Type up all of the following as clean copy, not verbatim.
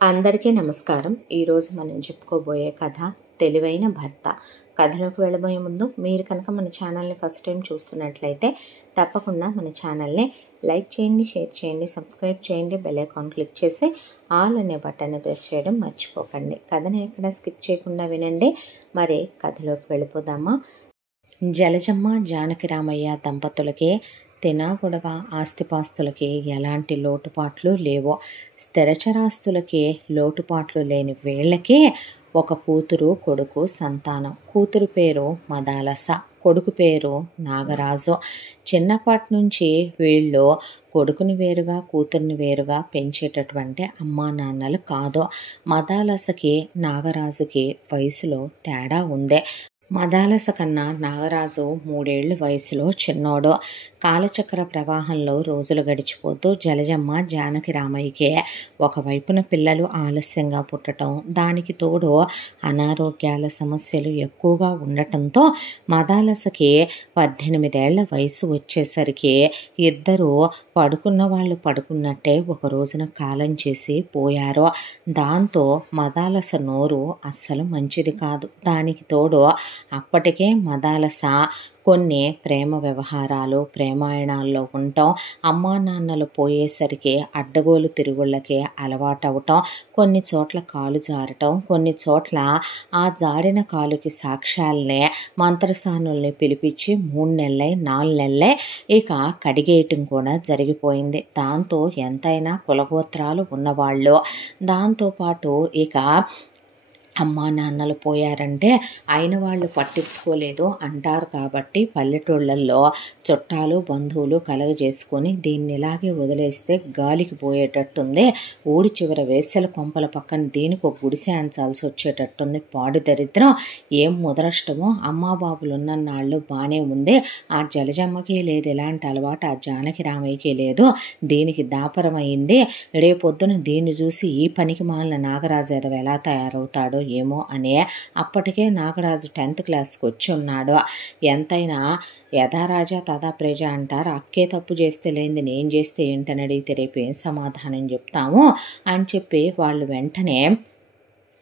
అందరికీ నమస్కారం. ఈరోజు మనం చెప్పుకోబోయే కథ తెలివైన భర్త. కథలోకి వెళ్ళబోయే ముందు మీరు కనుక మన ఛానల్ని ఫస్ట్ టైం చూస్తున్నట్లయితే తప్పకుండా మన ఛానల్ని లైక్ చేయండి, షేర్ చేయండి, సబ్స్క్రైబ్ చేయండి, బెల్ ఐకాన్ క్లిక్ చేసి ఆల్ అనే బటన్ని ప్రెస్ చేయడం మర్చిపోకండి. కథని ఎక్కడ స్కిప్ చేయకుండా వినండి. మరి కథలోకి వెళ్ళిపోదామా? జలజమ్మ జానకి రామయ్య దంపతులకి తినాగొడవ ఆస్తిపాస్తులకి ఎలాంటి లోటుపాట్లు లేవో. స్థిరచరాస్తులకి లోటుపాట్లు లేని వీళ్ళకే ఒక కూతురు కొడుకు సంతానం. కూతురు పేరు మదాలస, కొడుకు పేరు నాగరాజు. చిన్నప్పటి నుంచి వీళ్ళు కొడుకుని వేరుగా కూతుర్ని వేరుగా పెంచేటటువంటి అమ్మా నాన్నలు కాదు. మదాలసకి నాగరాజుకి వయసులో తేడా ఉందే. మదాలస కన్నా నాగరాజు 3 ఏళ్ల వయసులో చిన్నోడు. కాలచక్ర ప్రవాహంలో రోజులు గడిచిపోతూ జలజమ్మ జానకి రామయ్యకే ఒకవైపున పిల్లలు ఆలస్యంగా పుట్టడం, దానికి తోడు అనారోగ్యాల సమస్యలు ఎక్కువగా ఉండటంతో మదాలసకి 18 ఏళ్ల వయసు వచ్చేసరికి ఇద్దరూ పడుకున్న వాళ్ళు పడుకున్నట్టే ఒక రోజున కాలం చేసి పోయారు. దాంతో మదాలస నోరు అస్సలు మంచిది కాదు. దానికి తోడు అప్పటికే మదాలస కొన్ని ప్రేమ వ్యవహారాలు, ప్రేమాయణాల్లో ఉండటం, అమ్మా నాన్నలు పోయేసరికి అడ్డగోలు తిరుగుళ్ళకి అలవాటవటం, కొన్ని చోట్ల కాలు జారటం, కొన్ని చోట్ల ఆ జారిన కాలుకి సాక్ష్యాలనే మంత్రసానుల్ని పిలిపించి 3 నెలలై 4 నెలలే ఇక కడిగేయటం కూడా జరిగిపోయింది. దాంతో ఎంతైనా కులగోత్రాలు ఉన్నవాళ్ళు. దాంతోపాటు ఇక అమ్మా నాన్నలు పోయారంటే అయిన వాళ్ళు పట్టించుకోలేదు అంటారు. కాబట్టి పల్లెటూళ్ళల్లో చుట్టాలు బంధువులు కలగజేసుకొని దీన్ని ఇలాగే వదిలేస్తే గాలికి పోయేటట్టుంది, ఊడి చివర వేసల కొంపల పక్కన దీనికి ఒక గుడిసె అంచాల్సి వచ్చేటట్టుంది, పాడు దరిద్రం, ఏం ముదరష్టమో, అమ్మా బాబులు ఉన్న నాళ్ళు బాగానే ఉంది, ఆ జలజమ్మకి లేదు ఇలాంటి అలవాటు, ఆ జానకి రామయ్యకి లేదు, దీనికి దాపరమైంది, రేపొద్దున దీన్ని చూసి ఈ పనికి మాలిన నాగరాజు ఎదవ ఎలా తయారవుతాడో ఏమో అని అప్పటికే నాగరాజు 10th క్లాస్కి వచ్చి ఉన్నాడు. ఎంతైనా యథారాజా తథా ప్రజ అంటారు. అక్కే తప్పు చేస్తే లేనిది నేను చేస్తే ఏంటని అడిగితే రేపు ఏం సమాధానం చెప్తాము అని చెప్పి వాళ్ళు వెంటనే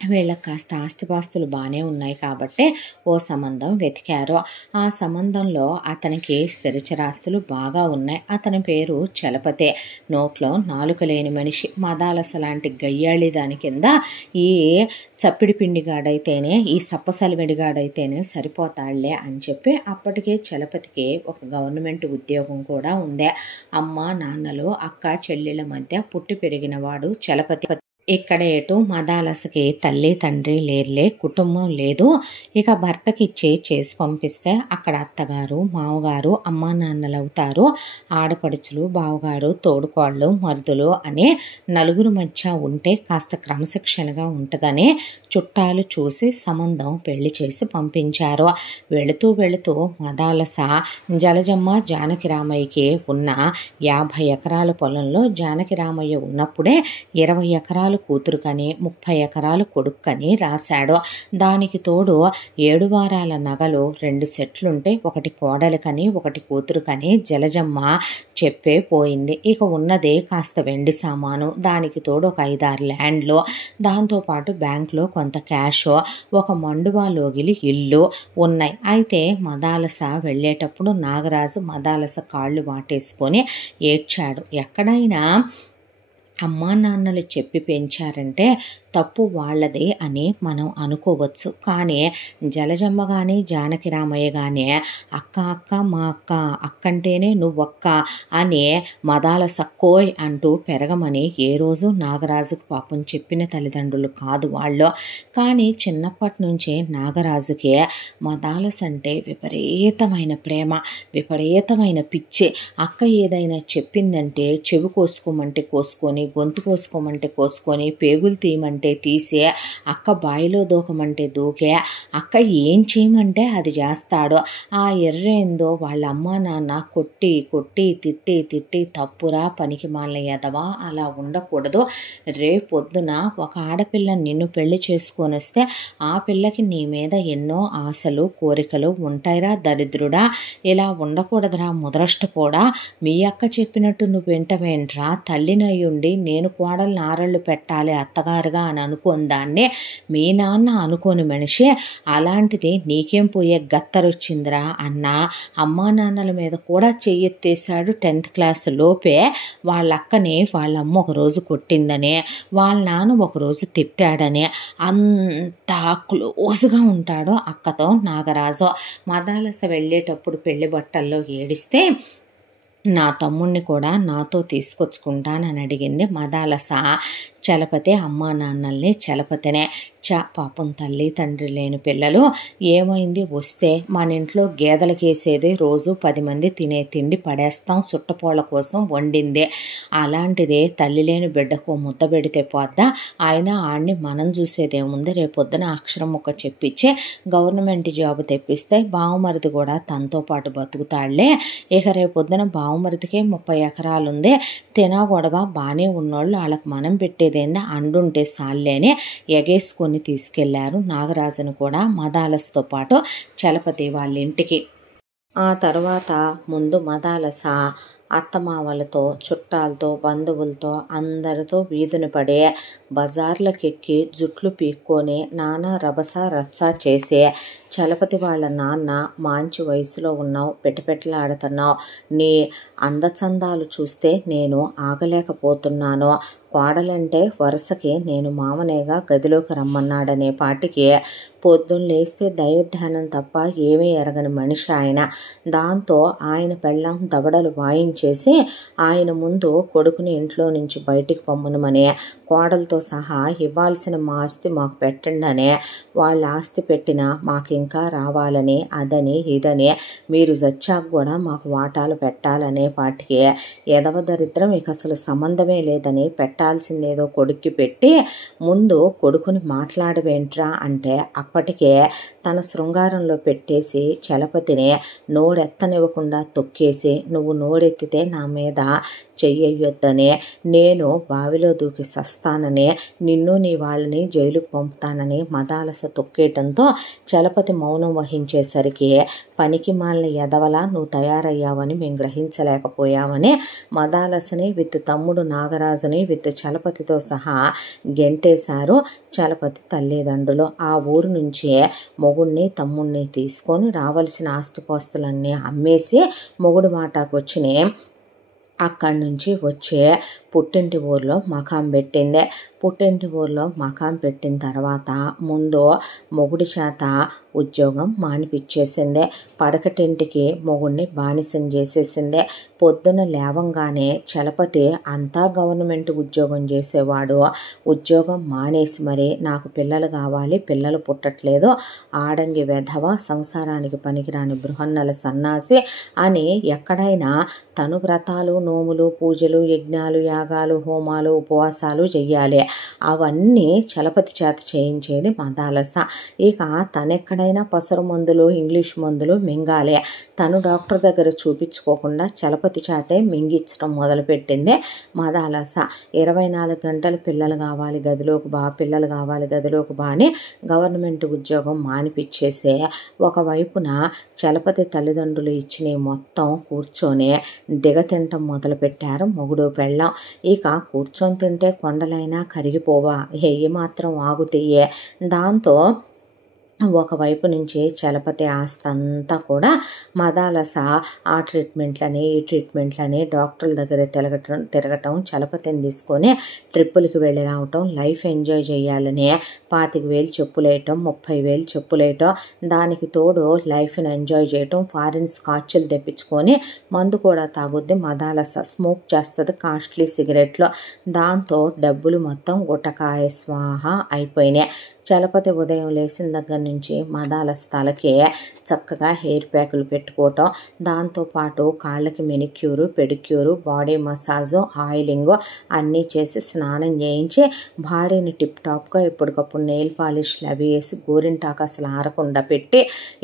వీళ్ళకి కాస్త ఆస్తిపాస్తులు బాగానే ఉన్నాయి కాబట్టి ఓ సంబంధం వెతికారు. ఆ సంబంధంలో అతనికి స్థిరచరాస్తులు బాగా ఉన్నాయి. అతని పేరు చలపతే, నోట్లో నాలుక లేని మనిషి. మదాలస లాంటి గయ్యాళి దాని కింద ఈ చప్పిడి పిండిగాడైతేనే, ఈ సప్పసలివిడిగాడైతేనే సరిపోతాళ్లే అని చెప్పి అప్పటికే చలపతికి ఒక గవర్నమెంట్ ఉద్యోగం కూడా ఉంది. అమ్మ నాన్నలు అక్క చెల్లెళ్ళ మధ్య పుట్టి పెరిగినవాడు చలపతి. ఇక్కడ ఎటు మదాలసకి తల్లి తండ్రి లేర్లే, కుటుంబం లేదు. ఇక భర్తకిచ్చి చేసి పంపిస్తే అక్కడ అత్తగారు మామగారు అమ్మా నాన్నలు అవుతారు. ఆడపడుచులు బావగారు తోడుకోళ్ళు మరుదులు అనే నలుగురు మధ్య ఉంటే కాస్త క్రమశిక్షణగా ఉంటుందని చుట్టాలు చూసి సంబంధం పెళ్లి చేసి పంపించారు. వెళుతూ వెళుతూ మదాలస జలజమ్మ జానకి రామయ్యకి ఉన్న 50 ఎకరాల పొలంలో జానకి రామయ్య ఉన్నప్పుడే 20 ఎకరాలు కూతురు కని 30 ఎకరాలు కొడుకు కని రాశాడు. దానికి తోడు 7 వారాల నగలు 2 సెట్లుంటే ఒకటి కోడలు కని ఒకటి కూతురు కని జలజమ్మ చెప్పే పోయింది. ఇక ఉన్నదే కాస్త వెండి సామాను, దానికి తోడు ఒక 5-6 ల్యాండ్లు, దాంతోపాటు బ్యాంకులో కొంత క్యాష్, ఒక మండువా లోగిలి ఇల్లు ఉన్నాయి. అయితే మదాలస వెళ్ళేటప్పుడు నాగరాజు మదాలస కాళ్ళు వాటేసుకొని ఏడ్చాడు. ఎక్కడైనా అమ్మా నాన్నలు చెప్పి పెంచారంటే తప్పు వాళ్ళదే అని మనం అనుకోవచ్చు. కానీ జలజమ్మ కానీ జానకి రామయ్య కానీ అక్క అక్క మా అక్క, అక్కంటేనే నువ్వక్క అని మదాలస కోయ్ అంటూ పెరగమని ఏ రోజు నాగరాజుకు పాపం చెప్పిన తల్లిదండ్రులు కాదు వాళ్ళు. కానీ చిన్నప్పటి నుంచే నాగరాజుకి మదాలస అంటే విపరీతమైన ప్రేమ, విపరీతమైన పిచ్చి. అక్క ఏదైనా చెప్పిందంటే చెవి కోసుకోమంటే కోసుకొని, గొంతు కోసుకోమంటే కోసుకొని, పేగులు తీయమంటే తీసే, అక్క బాయిలో దూకమంటే దూకే, అక్క ఏం చేయమంటే అది చేస్తాడు. ఆ ఎర్రేందో వాళ్ళ అమ్మా నాన్న కొట్టి కొట్టి తిట్టి తిట్టి తప్పురా పనికి మాలిన ఎదవా అలా ఉండకూడదు, రేపొద్దున ఒక ఆడపిల్ల నిన్ను పెళ్లి చేసుకొని వస్తే ఆ పిల్లకి నీ మీద ఎన్నో ఆశలు కోరికలు ఉంటాయిరా దరిద్రుడా, ఇలా ఉండకూడదురా ముదరష్టపోడా, మీ అక్క చెప్పినట్టు నువ్వు వింటవేంట్రా, తల్లినయ్యుండి నేను కోడల్ని ఆరళ్ళు పెట్టాలి అత్తగారుగా అని అనుకోని దాన్ని మీ నాన్న అనుకోని మనిషి, అలాంటిది నీకేం పోయే గత్తరొచ్చిందిరా అన్న అమ్మా నాన్నల మీద కూడా చెయ్యెత్తేశాడు. 10th క్లాస్ లోపే వాళ్ళ అక్కని వాళ్ళమ్మ ఒకరోజు కొట్టిందని, వాళ్ళ నాన్న ఒకరోజు తిట్టాడని అంత క్లోజ్గా ఉంటాడు అక్కతో నాగరాజు. మదాలస వెళ్ళేటప్పుడు పెళ్లి బట్టల్లో ఏడిస్తే నా తమ్ముణ్ణి కూడా నాతో తీసుకొచ్చుకుంటానని అడిగింది మదాలస. చలపతి అమ్మా నాన్నల్ని చలపతినే పాపం తల్లి తండ్రి లేని పిల్లలు ఏమైంది వస్తే మన ఇంట్లో గేదెలకేసేది రోజు 10 మంది తినే తిండి పడేస్తాం, సుట్టపోళ్ళ కోసం వండిందే. అలాంటిదే తల్లి లేని బిడ్డకు ముద్ద పెడితే పోద్దా, ఆయన ఆడిని మనం చూసేదేముంది, రేపొద్దున అక్షరం ముక్క చెప్పించి గవర్నమెంట్ జాబ్ తెప్పిస్తే బావమరిది కూడా తనతో పాటు బతుకుతాళ్లే. ఇక రేపొద్దున బావమరిదికే 30 ఎకరాలు ఉంది, తినా గొడవ బాగానే ఉన్నోళ్ళు వాళ్ళకి మనం పెట్టేదేందా అండుంటే సాల్లేని ఎగేసుకొని తీసుకెళ్లారు నాగరాజును కూడా మదాలసతో పాటు చలపతి వాళ్ళ ఇంటికి. ఆ తర్వాత ముందు మదాలస అత్తమామలతో, చుట్టాలతో, బంధువులతో అందరితో వీధిని పడే బజార్లకెక్కి జుట్లు పీక్కొని నానా రభస రచ్చ చేసే చలపతి వాళ్ళ నాన్న, మంచి వయసులో ఉన్నావు, పెట్టుపెట్టలాడుతున్నావు, నీ అందచందాలు చూస్తే నేను ఆగలేకపోతున్నాను, కోడలంటే వరుసకి నేను మామనేగా గదిలోకి రమ్మన్నాడనే పాటికి పొద్దున్న లేస్తే దైవధ్యానం తప్ప ఏమీ ఎరగని మనిషి ఆయన. దాంతో ఆయన పెళ్ళాం దవడలు వాయించేసి ఆయన ముందు కొడుకుని ఇంట్లో నుంచి బయటికి పొమ్మనమని, కోడలతో సహా ఇవ్వాల్సిన మా ఆస్తి మాకు పెట్టండి అనే, వాళ్ళ ఆస్తి పెట్టినా మాకు ఇంకా రావాలని, అదని ఇదని, మీరు చచ్చాక కూడా మాకు వాటాలు పెట్టాలనే పాటికి ఎదవ దరిద్రం ఇక అసలు సంబంధమే లేదని పెట్టాల్సిందేదో కొడుక్కి పెట్టి ముందు కొడుకుని మాట్లాడవేంట్రా అంటే అప్పటికే తన శృంగారంలో పెట్టేసి చలపతిని నోడెత్తనివ్వకుండా తొక్కేసి, నువ్వు నోడెత్తితే నా మీద చెయ్యొద్దని, నేను బావిలో దూకి సస్తానని, నిన్ను నీ వాళ్ళని జైలుకు పంపుతానని మదాలస తొక్కేయటంతో చలపతి మౌనం వహించేసరికి పనికి మాలిన ఎదవలా నువ్వు తయారయ్యావని మేము గ్రహించలేకపోయామని మదాలసని విత్ తమ్ముడు నాగరాజుని విత్ చలపతితో సహా గెంటేశారు చలపతి తల్లిదండ్రులు. ఆ ఊరు నుంచి మొగుడిని తమ్ముడిని తీసుకొని రావాల్సిన ఆస్తుపాస్తులన్నీ అమ్మేసి మొగుడు మాటకు వచ్చినాయి. అక్కడి నుంచి వచ్చే పుట్టింటి ఊర్లో మకాం పెట్టింది. పుట్టింటి ఊర్లో మకాం పెట్టిన తర్వాత ముందు మొగుడి చేత ఉద్యోగం మానిపించేసింది. పడకటింటికి మొగుడిని బానిసం చేసేసింది. పొద్దున లేవంగానే చలపతి అంతా గవర్నమెంట్ ఉద్యోగం చేసేవాడు. ఉద్యోగం మానేసి మరి నాకు పిల్లలు కావాలి, పిల్లలు పుట్టట్లేదు, ఆడంగి వెధవ, సంసారానికి పనికిరాని బృహన్నల సన్నాసి అని ఎక్కడైనా తను వ్రతాలు, నోములు, పూజలు, యజ్ఞాలు, యాగాలు, హోమాలు, ఉపవాసాలు చెయ్యాలి. అవన్నీ చలపతి చేత చేయించేది మదాలస. ఇక తనెక్కడైనా పసరు మందులు, ఇంగ్లీష్ మందులు మింగాలి. తను డాక్టర్ దగ్గర చూపించుకోకుండా చలపతి చేతే మింగించడం మొదలుపెట్టింది మదాలస. 24 గంటలు పిల్లలు కావాలి గదిలోకి బా, పిల్లలు కావాలి గదిలోకి బా అని గవర్నమెంట్ ఉద్యోగం మానిపించేసే ఒకవైపున చలపతి తల్లిదండ్రులు ఇచ్చిన మొత్తం కూర్చొని దిగతింటం మొదలుపెట్టారు మొగుడు పెళ్ళాం. ఇక కూర్చొని తింటే కొండలైనా కరిగిపోవా, ఏ మాత్రం ఆగుతాయే. దాంతో ఒకవైపు నుంచి చలపతి ఆస్తి అంతా కూడా మదాలస ఆ ట్రీట్మెంట్లని ఈ ట్రీట్మెంట్లని డాక్టర్ల దగ్గర తిరగటం చలపతిని తీసుకొని ట్రిప్పులకి వెళ్ళి రావటం, లైఫ్ ఎంజాయ్ చేయాలని 25,000 చెప్పులేయటం, 30,000 చెప్పులేయటం, దానికి తోడు లైఫ్ని ఎంజాయ్ చేయటం, ఫారిన్ స్కాచ్లు తెప్పించుకొని మందు కూడా తాగుద్ది మదాలస, స్మోక్ చేస్తుంది కాస్ట్లీ సిగరెట్లు. దాంతో డబ్బులు మొత్తం గుట్టకాయ స్వాహ అయిపోయినాయి. చలపతి ఉదయం లేచిన దగ్గర నుంచి మదాలస తలకి చక్కగా హెయిర్ ప్యాకులు పెట్టుకోవటం, దాంతోపాటు కాళ్ళకి మెనిక్యూరు, పెడిక్యూరు, బాడీ మసాజు, ఆయిలింగ్ అన్నీ చేసి స్నానం చేయించి బాడీని టిప్ టాప్గా ఎప్పటికప్పుడు నెయిల్ పాలిష్లు అవి వేసి గోరింటాకు అసలు ఆరకుండా పెట్టి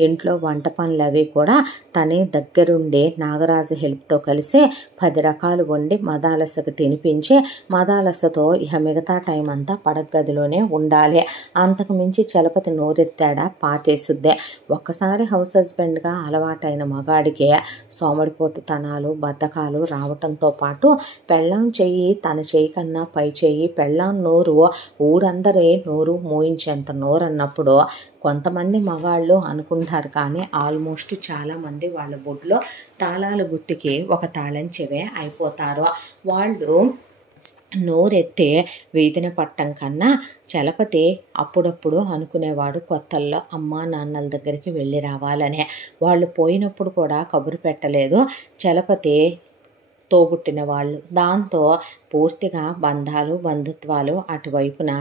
ఇంట్లో వంట పనులు అవి కూడా తనే దగ్గరుండి నాగరాజు హెల్ప్తో కలిసి 10 రకాలు వండి మదాలసకు తినిపించి మదాలసతో ఇక మిగతా టైం అంతా పడగదిలోనే ఉండాలి. అంతకు మించి చలపతి నోరెత్తాడు మెడ పాతేసుద్దే. ఒక్కసారి హౌస్ హస్బెండ్గా అలవాటైన మగాడికి సోమరిపోతుతనాలు బద్ధకాలు రావటంతో పాటు పెళ్ళాం చెయ్యి తన చెయ్యి కన్నా పై చెయ్యి, పెళ్ళాం నోరు ఊరందరి నోరు మోయించేంత నోరు అన్నప్పుడు కొంతమంది మగాళ్ళు అనుకుంటారు, కానీ ఆల్మోస్ట్ చాలామంది వాళ్ళ బొడ్లో తాళాల గుత్తికి ఒక తాళం చెవే అయిపోతారు. వాళ్ళు నోరెత్తే వీధిన పట్టం కన్నా చలపతి అప్పుడప్పుడు అనుకునేవాడు కొత్తల్లో అమ్మా నాన్నల దగ్గరికి వెళ్ళి రావాలనే. వాళ్ళు పోయినప్పుడు కూడా కబురు పెట్టలేదు చలపతి తోబుట్టిన వాళ్ళు. దాంతో పూర్తిగా బంధాలు బంధుత్వాలు అటువైపున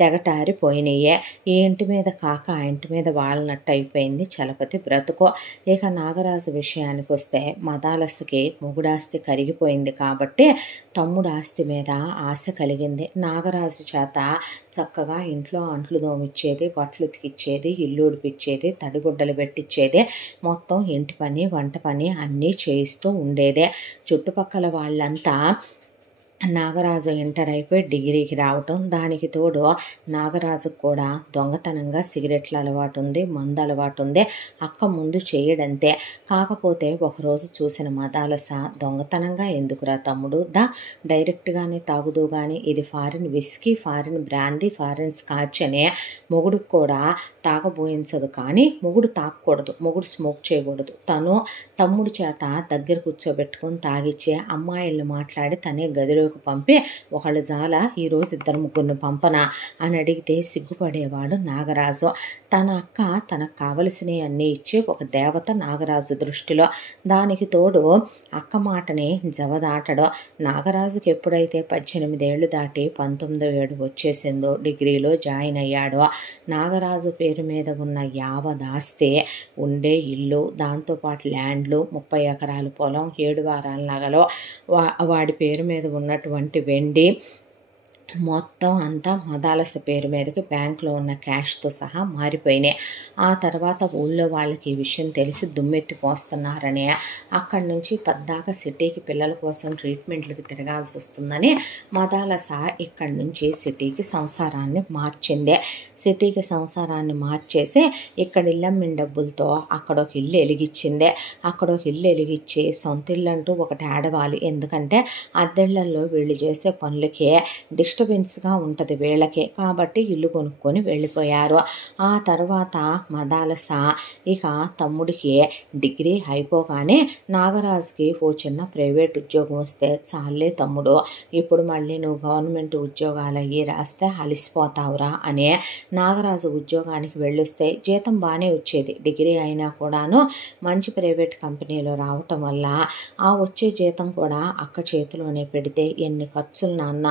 తెగటారిపోయినాయే. ఈ ఇంటి మీద కాక ఆ ఇంటి మీద వాళ్ళనట్టు అయిపోయింది చలపతి బ్రతుకు. ఇక నాగరాజు విషయానికి వస్తే మదాలసకి మొగుడాస్తి కరిగిపోయింది కాబట్టి తమ్ముడు ఆస్తి మీద ఆశ కలిగింది. నాగరాజు చేత చక్కగా ఇంట్లో అంట్లు దోమిచ్చేది, బట్టలు ఉతికిచ్చేది, ఇల్లు ఉడిపిచ్చేది, తడిగుడ్డలు పెట్టించేది, మొత్తం ఇంటి పని వంట పని అన్నీ చేయిస్తూ ఉండేదే. చుట్టుపక్కల వాళ్ళంతా నాగరాజు ఇంటర్ అయిపోయి డిగ్రీకి రావటం, దానికి తోడు నాగరాజుకు కూడా దొంగతనంగా సిగరెట్ల అలవాటు ఉంది, మందు అలవాటు ఉంది. అక్క ముందు చేయడంతే. కాకపోతే ఒకరోజు చూసిన మదాలస దొంగతనంగా ఎందుకురా తమ్ముడు, డైరెక్ట్గానే తాగుదు కానీ ఇది foreign whisky, foreign brandy, foreign scotch అనే మొగుడుకు కూడా తాగబోయించదు, కానీ మొగుడు తాగకూడదు, మొగుడు స్మోక్ చేయకూడదు. తను తమ్ముడు చేత దగ్గర కూర్చోబెట్టుకొని తాగిచ్చే అమ్మాయిలను మాట్లాడి తనే గదిలో పంపి ఒకళ్ళు జాల ఈరోజు 2-3 పంపన అని అడిగితే సిగ్గుపడేవాడు నాగరాజు. తన అక్క తనకు కావలసినవి అన్నీ ఇచ్చి ఒక దేవత నాగరాజు దృష్టిలో. దానికి తోడు అక్క మాటని జవదాటడు. నాగరాజుకి ఎప్పుడైతే 18 ఏళ్ళు దాటి 19వ ఏడు వచ్చేసిందో డిగ్రీలో జాయిన్ అయ్యాడో నాగరాజు పేరు మీద ఉన్న యావదాస్తే ఉండే ఇల్లు, దాంతోపాటు ల్యాండ్లు, 30 ఎకరాల పొలం, 7 వారాల నగలు, వాడి పేరు మీద ఉన్నటువంటి వెండి మొత్తం అంతా మదాలస పేరు మీదకి బ్యాంకులో ఉన్న క్యాష్తో సహా మారిపోయినాయి. ఆ తర్వాత ఊళ్ళో వాళ్ళకి ఈ విషయం తెలిసి దుమ్మెత్తిపోస్తున్నారని అక్కడి నుంచి పద్దాక సిటీకి పిల్లల కోసం ట్రీట్మెంట్లకు తిరగాల్సి వస్తుందని మదాలస ఇక్కడి నుంచి సిటీకి సంసారాన్ని మార్చింది. సిటీకి సంసారాన్ని మార్చేసి ఇక్కడ ఇల్లమ్మిన డబ్బులతో అక్కడ ఒక ఇల్లు వెలిగించింది. అక్కడ ఒక ఇల్లు వెలిగించి సొంత ఇల్లు అంటూ ఒకటి ఆడవాలి. ఎందుకంటే అద్దెళ్లలో వీళ్ళు చేసే పనులకి డిస్టర్బెన్స్గా ఉంటుంది వీళ్ళకి, కాబట్టి ఇల్లు కొనుక్కొని వెళ్ళిపోయారు. ఆ తర్వాత మదాలస ఇక తమ్ముడికి డిగ్రీ అయిపోగానే నాగరాజుకి ఓ చిన్న ప్రైవేట్ ఉద్యోగం వస్తే చాలే తమ్ముడు, ఇప్పుడు మళ్ళీ నువ్వు గవర్నమెంట్ ఉద్యోగాలు అయ్యి రాస్తే అలిసిపోతావురా అనే నాగరాజు ఉద్యోగానికి వెళ్ళొస్తే జీతం బాగానే వచ్చేది. డిగ్రీ అయినా కూడాను మంచి ప్రైవేట్ కంపెనీలో రావటం వల్ల ఆ వచ్చే జీతం కూడా అక్క చేతిలోనే పెడితే ఎన్ని ఖర్చులు నాన్న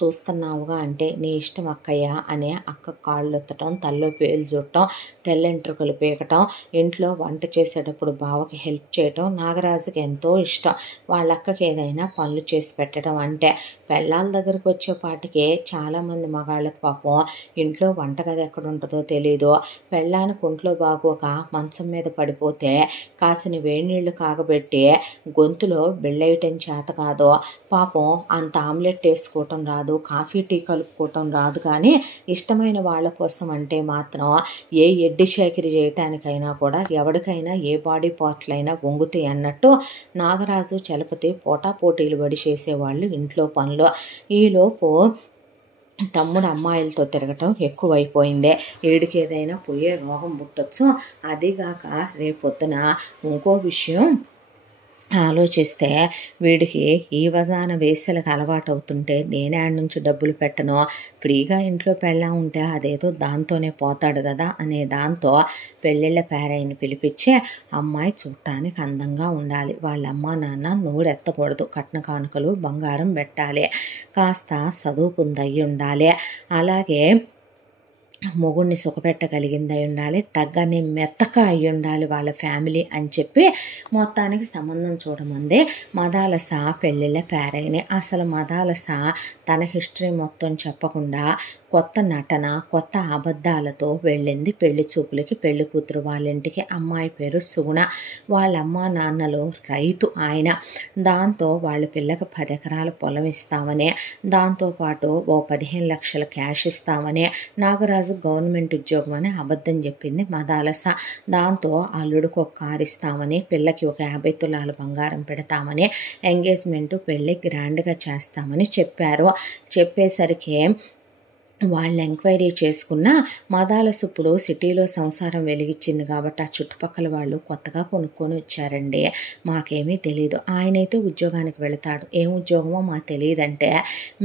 చూస్తున్నావుగా అంటే నీ ఇష్టం అక్కయ్య అనే అక్క కాళ్ళు ఎత్తటం, తల్లో పేలు చుట్టడం, తెల్లెంట్రుకలు పీకటం, ఇంట్లో వంట చేసేటప్పుడు బావకి హెల్ప్ చేయటం నాగరాజుకి ఎంతో ఇష్టం. వాళ్ళ అక్కకి ఏదైనా పనులు చేసి పెట్టడం అంటే. పెళ్ళాల దగ్గరకు వచ్చేపాటికి చాలామంది మగాళ్ళకి పాపం ఇంట్లో వంటగది ఎక్కడ ఉంటుందో తెలీదు. పెళ్ళానికి ఒంట్లో బాగోక మంచం మీద పడిపోతే కాసిన వేడినీళ్ళు కాగబెట్టి గొంతులో బిళ్ళేయటం చేత కాదు, పాపం అంత ఆమ్లెట్ వేసుకోవటం రాదు, కాఫీ టీ కలుపుకోవటం రాదు, కానీ ఇష్టమైన వాళ్ళ కోసం అంటే మాత్రం ఏ ఎడ్డి షేకిరి చేయటానికైనా కూడా ఎవరికైనా ఏ బాడీ పార్ట్లైనా వంగుతాయి అన్నట్టు నాగరాజు చలపతి పోటాపోటీలు పడి చేసేవాళ్ళు ఇంట్లో పనులు. ఈలోపు తమ్ముడు అమ్మాయిలతో తిరగటం ఎక్కువైపోయిందే. వీడికి ఏదైనా పోయే రోగం పుట్టొచ్చు. అదిగాక రేపొద్దున ఇంకో విషయం ఆలోచిస్తే వీడికి ఈ వజాన వేసలకు అలవాటు అవుతుంటే నేనాడి నుంచి డబ్బులు పెట్టను, ఫ్రీగా ఇంట్లో పెళ్ళా ఉంటే అదేదో దాంతోనే పోతాడు కదా అనే దాంతో పెళ్ళిళ్ళ పేరైని పిలిపించి అమ్మాయి చూడటానికి అందంగా ఉండాలి, వాళ్ళ అమ్మ నాన్న నోరెత్తకూడదు, కట్న కానుకలు బంగారం పెట్టాలి, కాస్త చదువుకుందయ్యి ఉండాలి, అలాగే మొగుడిని సుఖపెట్టగలిగింది అయి ఉండాలి, తగ్గని మెత్తక అయి ఉండాలి వాళ్ళ ఫ్యామిలీ అని చెప్పి మొత్తానికి సంబంధం చూడమందే మదాలస పెళ్ళిళ్ళ పేరైని. అసలు మదాలస తన హిస్టరీ మొత్తం చెప్పకుండా కొత్త నటన కొత్త అబద్ధాలతో వెళ్ళింది పెళ్లి చూపులకి. పెళ్లి కూతురు వాళ్ళ ఇంటికి. అమ్మాయి పేరు సుగుణ. వాళ్ళ అమ్మ నాన్నలు రైతు ఆయన. దాంతో వాళ్ళ పిల్లకి 10 ఎకరాల పొలం ఇస్తామని, దాంతోపాటు ఓ 15 లక్షల క్యాష్ ఇస్తామని నాగరాజు గవర్నమెంట్ ఉద్యోగం అని అబద్ధం చెప్పింది మదాలస. దాంతో అల్లుడికి ఒక కారు ఇస్తామని, పిల్లకి ఒక 50 తులాల బంగారం పెడతామని, ఎంగేజ్మెంట్ పెళ్ళి గ్రాండ్గా చేస్తామని చెప్పారు. చెప్పేసరికి వాళ్ళు ఎంక్వైరీ చేసుకున్న మదాలస ఇప్పుడు సిటీలో సంసారం వెలిగించింది కాబట్టి ఆ చుట్టుపక్కల వాళ్ళు కొత్తగా కొనుక్కొని వచ్చారండి. మాకేమీ తెలీదు. ఆయనైతే ఉద్యోగానికి వెళతాడు. ఏం ఉద్యోగమో మాకు తెలియదంటే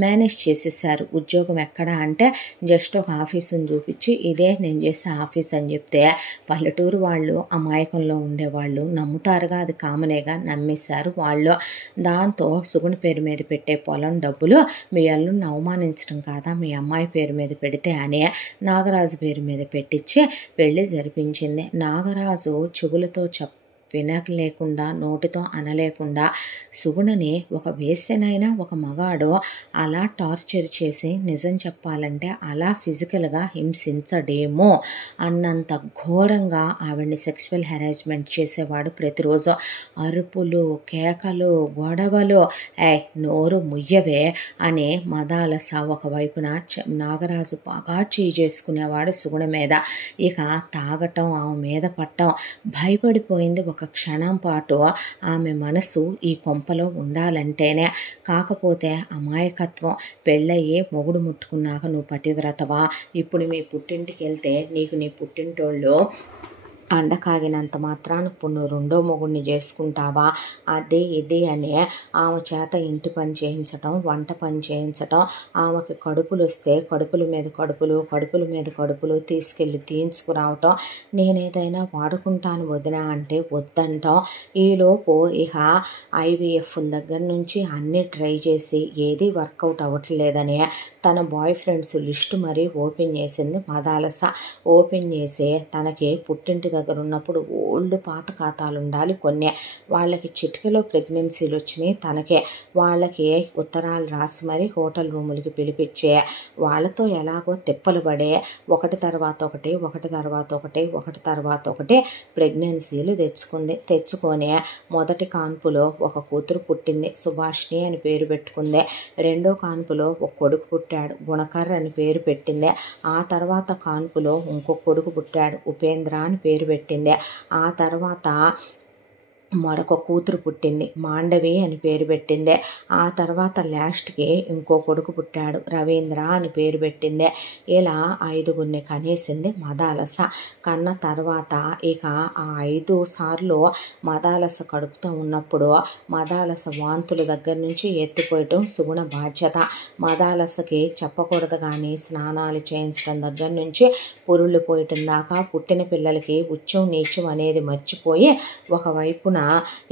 మేనేజ్ చేసేసారు. ఉద్యోగం ఎక్కడ అంటే జస్ట్ ఒక ఆఫీసుని చూపించి ఇదే నేను చేసే ఆఫీస్ అని చెప్తే పల్లెటూరు వాళ్ళు అమాయకంలో ఉండేవాళ్ళు నమ్ముతారుగా, అది కామనేగా, నమ్మేశారు వాళ్ళు. దాంతో సుగుణ పేరు మీద పెట్టే పొలం డబ్బులు మీ అల్లుడిని అవమానించడం కాదా, మీ అమ్మాయి పేరు మీద పెడితే అని నాగరాజు పేరు మీద పెట్టించి పెళ్లి జరిపించింది. నాగరాజు చెవులతో వినలేకుండా, నోటితో అనలేకుండా సుగుణని ఒక వేశ్యనైనా ఒక మగాడు అలా టార్చర్ చేసి, నిజం చెప్పాలంటే అలా ఫిజికల్గా హింసించడేమో అన్నంత ఘోరంగా ఆవిడ్ని సెక్సువల్ హెరాస్మెంట్ చేసేవాడు. ప్రతిరోజు అరుపులు, కేకలు, గొడవలు. నోరు ముయ్యవే అని మదాలస ఒకవైపున నాగరాజు బాగా చేసుకునేవాడు సుగుణ మీద. ఇక తాగటం, ఆమె మీద పట్టం. భయపడిపోయింది ఒక క్షణం పాటు ఆమె మనసు ఈ కొంపలో ఉండాలంటేనే. కాకపోతే అమాయకత్వం. పెళ్ళయ్యి మొగుడు ముట్టుకున్నాక నువ్వు పతివ్రతవా, ఇప్పుడు మీ పుట్టింటికి వెళ్తే నీకు నీ పుట్టింటోళ్ళు అండకాగినంత మాత్రాన ఇప్పుడు నువ్వు రెండో మొగుడిని చేసుకుంటావా, అది ఇది అని ఆమె చేత ఇంటి పని చేయించటం, వంట పని చేయించటం, ఆమెకి కడుపులు వస్తే కడుపుల మీద కడుపులు, కడుపుల మీద కడుపులు తీసుకెళ్ళి తీయించుకురావటం. నేనేదైనా వాడుకుంటాను వదిన అంటే వద్దంటాం. ఈలోపు ఇక IVF దగ్గర నుంచి అన్నీ ట్రై చేసి ఏది వర్కౌట్ అవ్వట్లేదని తన బాయ్ ఫ్రెండ్స్ లిస్టు మరీ ఓపెన్ చేసింది మదాలస. ఓపెన్ చేసి తనకి పుట్టింటి దగ్గర ఉన్నప్పుడు ఓల్డ్ పాత ఖాతాలు ఉండాలి కొన్ని, వాళ్ళకి చిటికలో ప్రెగ్నెన్సీలు వచ్చినాయి తనకే. వాళ్ళకి ఉత్తరాలు రాసి మరీ హోటల్ రూములకి పిలిపించే, వాళ్ళతో ఎలాగో తిప్పలు పడే ఒకటి తర్వాత ఒకటి ప్రెగ్నెన్సీలు తెచ్చుకొని మొదటి కాన్పులో ఒక కూతురు పుట్టింది, సుభాష్ని అని పేరు పెట్టుకుంది. రెండో కాన్పులో ఒక కొడుకు పుట్టాడు, గుణకర్ అని పేరు పెట్టింది. ఆ తర్వాత కాన్పులో ఇంకో కొడుకు పుట్టాడు, ఉపేంద్ర అని పేరు పెట్టింది. ఆ తర్వాత మరొక కూతురు పుట్టింది, మాండవి అని పేరు పెట్టింది. ఆ తర్వాత లాస్ట్కి ఇంకో కొడుకు పుట్టాడు, రవీంద్ర అని పేరు పెట్టింది. ఇలా 5గురిని కనేసింది మదాలస. కన్న తర్వాత ఇక ఆ 5 సార్లు మదాలస కడుపుతో ఉన్నప్పుడు మదాలస వాంతుల దగ్గర నుంచి ఎత్తిపోయటం సుగుణ బాధ్యత. మదాలసకి చెప్పకూడదు కానీ స్నానాలు చేయించడం దగ్గర నుంచి పురుళ్ళు పోయటం దాకా పుట్టిన పిల్లలకి ఉచ్చం నీచం అనేది మర్చిపోయి ఒకవైపున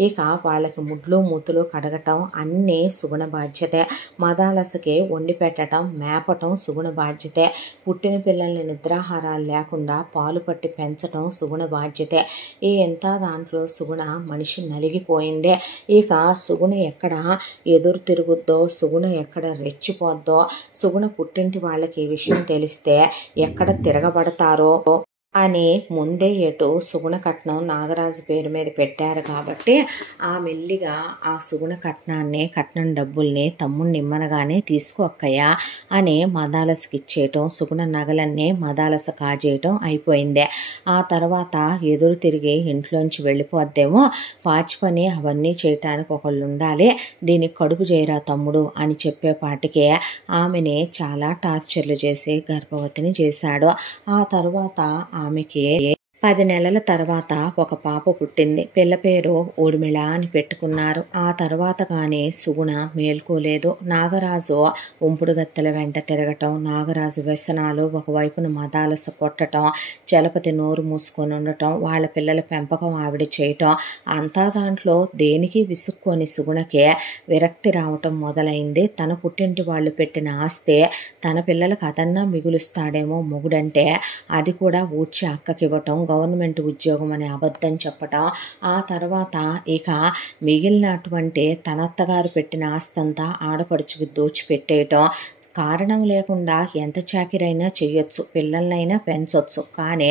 ఇక వాళ్ళకి ముడ్లు మూతులు కడగటం అన్నీ సుగుణ బాధ్యతే. మదాలసకి వండి పెట్టడం, మేపటం సుగుణ బాధ్యతే. పుట్టిన పిల్లల్ని నిద్రాహారాలు లేకుండా పాలు పట్టి పెంచటం సుగుణ బాధ్యతే. ఈ ఎంత దాంట్లో సుగుణ మనిషి నలిగిపోయిందే. ఇక సుగుణ ఎక్కడ ఎదురు తిరుగుద్దో, సుగుణ ఎక్కడ రెచ్చిపోద్దో, సుగుణ పుట్టింటి వాళ్ళకి ఈ విషయం తెలిస్తే ఎక్కడ తిరగబడతారో అని ముందే ఎటు సుగుణ కట్నం నాగరాజు పేరు మీద పెట్టారు కాబట్టి ఆ మెల్లిగా ఆ సుగుణ కట్నం డబ్బుల్ని తమ్ముడిని ఇమ్మనగానే తీసుకోక్కయ్యా అని మదాలసకి ఇచ్చేయటం, సుగుణ నగలన్నీ మదాలస కాజేయటం అయిపోయింది. ఆ తర్వాత ఎదురు తిరిగి ఇంట్లోంచి వెళ్ళిపోద్దేమో, పాచి పని అవన్నీ చేయటానికి ఒకళ్ళు ఉండాలి, దీనికి కడుపు చేయరా తమ్ముడు అని చెప్పేపాటికే ఆమెని చాలా టార్చర్లు చేసి గర్భవతిని చేశాడు. ఆ తర్వాత ఆమెకి 10 నెలల తర్వాత ఒక పాప పుట్టింది. పిల్ల పేరు ఊర్మిళ అని పెట్టుకున్నారు. ఆ తర్వాత కానీ సుగుణ మేల్కోలేదు. నాగరాజు ఉంపుడు గత్తెల వెంట తిరగటం, నాగరాజు వ్యసనాలు, ఒకవైపున మదాలస కొట్టడం, చలపతి నోరు మూసుకొని ఉండటం, వాళ్ళ పిల్లల పెంపకం ఆవిడ చేయటం, అంతా దాంట్లో దేనికి విసుక్కొని సుగుణకే విరక్తి రావటం మొదలైంది. తన పుట్టింటి వాళ్ళు పెట్టిన ఆస్తే తన పిల్లలకు అదన్నా మిగులుస్తాడేమో మొగుడంటే అది కూడా ఊడ్చి అక్కకివ్వటం, గవర్నమెంట్ ఉద్యోగం అనే అబద్ధం చెప్పటం. ఆ తర్వాత ఇక మిగిలినటువంటి తన అత్తగారు పెట్టిన ఆస్తంతా ఆడపడుచుకు దోచిపెట్టేయటం, కారణం లేకుండా ఎంత చాకిరైనా చెయ్యొచ్చు, పిల్లలనైనా పెంచొచ్చు. కానీ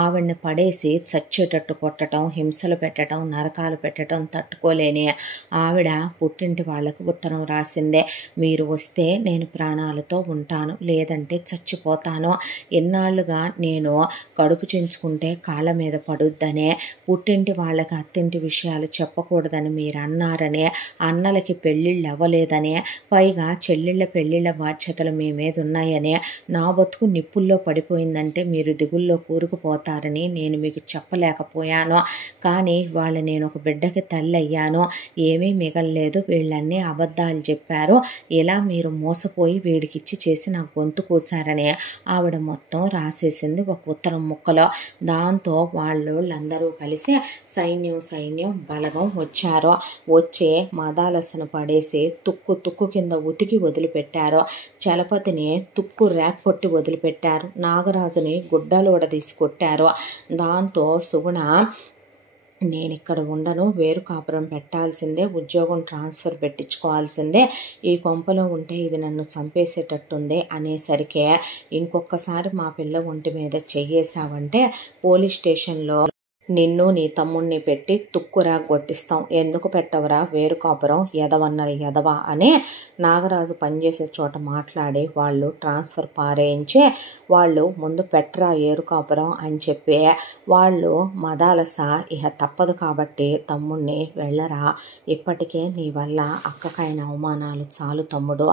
ఆవిడని పడేసి చచ్చేటట్టు కొట్టడం, హింసలు పెట్టడం, నరకాలు పెట్టడం తట్టుకోలేని ఆవిడ పుట్టింటి వాళ్ళకు ఉత్తరం రాసిందే, మీరు వస్తే నేను ప్రాణాలతో ఉంటాను, లేదంటే చచ్చిపోతాను. ఎన్నాళ్ళుగా నేను కడుపు చించుకుంటే కాళ్ళ మీద పడుద్దనే, పుట్టింటి వాళ్ళకి అత్తింటి విషయాలు చెప్పకూడదని మీరు అన్నారనే, అన్నలకి పెళ్ళిళ్ళు అవ్వలేదనే, పైగా చెల్లెళ్ళ పెళ్ళిళ్ళ బాధ్యతలు మీ మీద ఉన్నాయనే, నా బతుకు నిప్పుల్లో పడిపోయిందంటే మీరు దిగుల్లో కూరుకుపోతారని నేను మీకు చెప్పలేకపోయాను. కానీ వాళ్ళు నేను ఒక బిడ్డకి తల్లి అయ్యాను, ఏమీ మిగల్లేదు, వీళ్ళన్నీ అబద్ధాలు చెప్పారు, ఇలా మీరు మోసపోయి వీడికిచ్చి చేసి నా గొంతు కూశారని ఆవిడ మొత్తం రాసేసింది ఒక ఉత్తరం ముక్కలో. దాంతో వాళ్ళందరూ కలిసి సైన్యం బలగం వచ్చారు. వచ్చి మదాలసను పడేసి తుక్కు కింద ఉతికి వదిలిపెట్టారు. చలపతిని తుక్కు ర్యాక్ కొట్టి వదిలిపెట్టారు. నాగరాజుని గుడ్డలోడ తీసుకొట్టారు. దాంతో సుగుణ, నేనిక్కడ ఉండను, వేరు కాపురం పెట్టాల్సిందే, ఉద్యోగం ట్రాన్స్ఫర్ పెట్టించుకోవాల్సిందే, ఈ కొంపలో ఉంటే ఇది నన్ను చంపేసేటట్టుంది అనేసరికి, ఇంకొకసారి మా పిల్ల ఒంటి మీద చెయ్యేసావంటే పోలీస్ స్టేషన్లో నిన్ను నీ తమ్ముణ్ణి పెట్టి తుక్కురా కొట్టిస్తాం, ఎందుకు పెట్టవరా వేరు కాపురం, ఎదవన్నది ఎదవా అని నాగరాజు పనిచేసే చోట మాట్లాడి వాళ్ళు ట్రాన్స్ఫర్ పారేయించి, వాళ్ళు ముందు పెట్టరా ఏరు కాపురం అని చెప్పి, వాళ్ళు మదాలస ఇహ తప్పదు కాబట్టి తమ్ముణ్ణి వెళ్ళరా, ఇప్పటికే నీ వల్ల అక్కకైన అవమానాలు చాలు తమ్ముడు,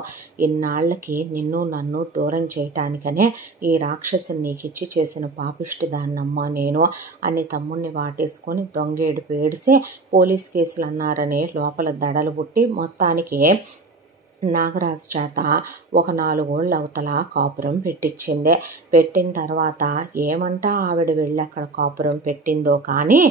ఇన్నాళ్ళకి నిన్ను నన్ను దూరం చేయటానికనే ఈ రాక్షసుని నీకిచ్చి చేసిన పాపిష్టి దాన్నమ్మా నేను అని తమ్ముణ్ణి వాటేసుకొని దొంగేడుపు ఏడిసి పోలీస్ కేసులు అన్నారని లోపల దడలు పుట్టి మొత్తానికి నాగరాజు చేత ఒక 4 ఏళ్ళు అవతల కాపురం పెట్టించిందే. పెట్టిన తర్వాత ఏమంటా ఆవిడ వెళ్ళి అక్కడ కాపురం పెట్టిందో కానీ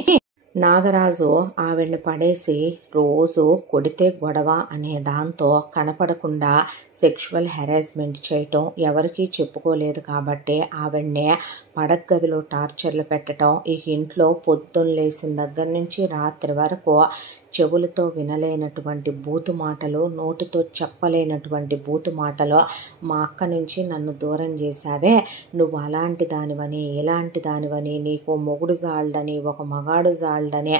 నాగరాజు ఆవిడ్ని పడేసి రోజు కొడితే గొడవ అనే దాంతో కనపడకుండా సెక్షువల్ హెరాస్మెంట్ చేయటం, ఎవరికీ చెప్పుకోలేదు కాబట్టి ఆవిడ్ని పడగదిలో టార్చర్లు పెట్టడం, ఈ ఇంట్లో పొద్దున్న లేచిన దగ్గర నుంచి రాత్రి వరకు చెవులతో వినలేనటువంటి బూతు మాటలు, నోటితో చెప్పలేనటువంటి బూతు మాటలు, మా అక్క నుంచి నన్ను దూరం చేశావే, నువ్వు అలాంటి దానివని ఇలాంటి దానివని, నీకు మొగుడు జాళ్ళని ఒక మగాడు జాళ్ళని,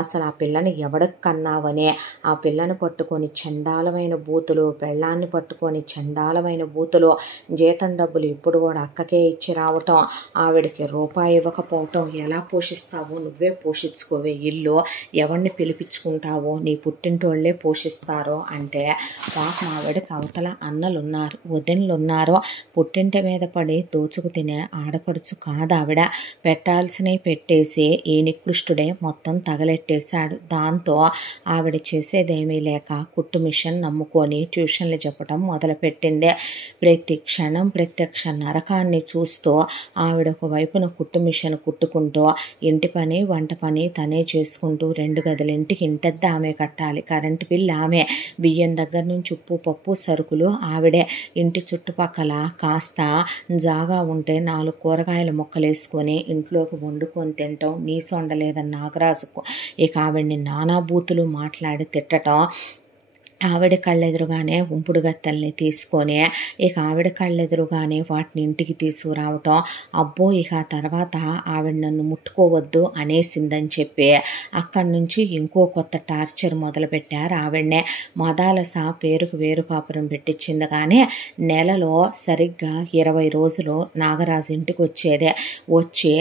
అసలు ఆ పిల్లని ఎవడికి కన్నావని, ఆ పిల్లని పట్టుకొని చండాలమైన బూతులు, పెళ్ళాన్ని పట్టుకొని చండాలమైన బూతులు, జీతం డబ్బులు ఇప్పుడు కూడా అక్కకే ఇచ్చి రావటం, ఆవిడకి రూపాయి ఇవ్వకపోవటం, ఎలా పోషిస్తావో నువ్వే పోషించుకోవే ఇల్లు, ఎవరిని పిలిపించుకుంటావో నీ పుట్టింటోళ్ళే పోషిస్తారో అంటే, పాపం ఆవిడకి అవతల అన్నలున్నారు, వదినలున్నారు, పుట్టింటి మీద పడి దోచుకు తినే ఆడపడుచు కాదావిడ, పెట్టాల్సినవి పెట్టేసి ఈ నికృష్టుడే మొత్తం తగలెట్టేశాడు. దాంతో ఆవిడ చేసేదేమీ లేక కుట్టు మిషన్ నమ్ముకొని ట్యూషన్లు చెప్పడం మొదలుపెట్టింది. ప్రతి క్షణ నరకాన్ని చూస్తూ ఆవిడ ఒకవైపున కుట్టు మిషన్ కుట్టుకుంటూ ఇంటి పని వంట పని తనే చేసుకుంటూ 2 గదుల ఇంటికి ఇంటద్ద ఆమె కట్టాలి, కరెంటు బిల్లు ఆమె, బియ్యం దగ్గర నుంచి ఉప్పు పప్పు సరుకులు ఆవిడే, ఇంటి చుట్టుపక్కల కాస్త జాగా ఉంటే 4 కూరగాయల మొక్కలేసుకొని ఇంట్లోకి వండుకొని తినటం, నీసు వండలేదని నాగరాజుకు ఇక ఆవిడ్ని నానా బూతులు మాట్లాడి తిట్టడం, ఆవిడ కళ్ళెదురుగానే ఉంపుడు గత్తెల్ని తీసుకొని ఇక ఆవిడ కళ్ళెదురుగానే వాటిని ఇంటికి తీసుకురావటం, అబ్బో ఇక తర్వాత ఆవిడ నన్ను ముట్టుకోవద్దు అనేసిందని చెప్పి అక్కడి నుంచి ఇంకో కొత్త టార్చర్ మొదలుపెట్టారు ఆవిడనే. మదాలస పేరుకు వేరు కాపురం పెట్టించింది కానీ నెలలో సరిగ్గా 20 రోజులు నాగరాజు ఇంటికి వచ్చేదే. వచ్చి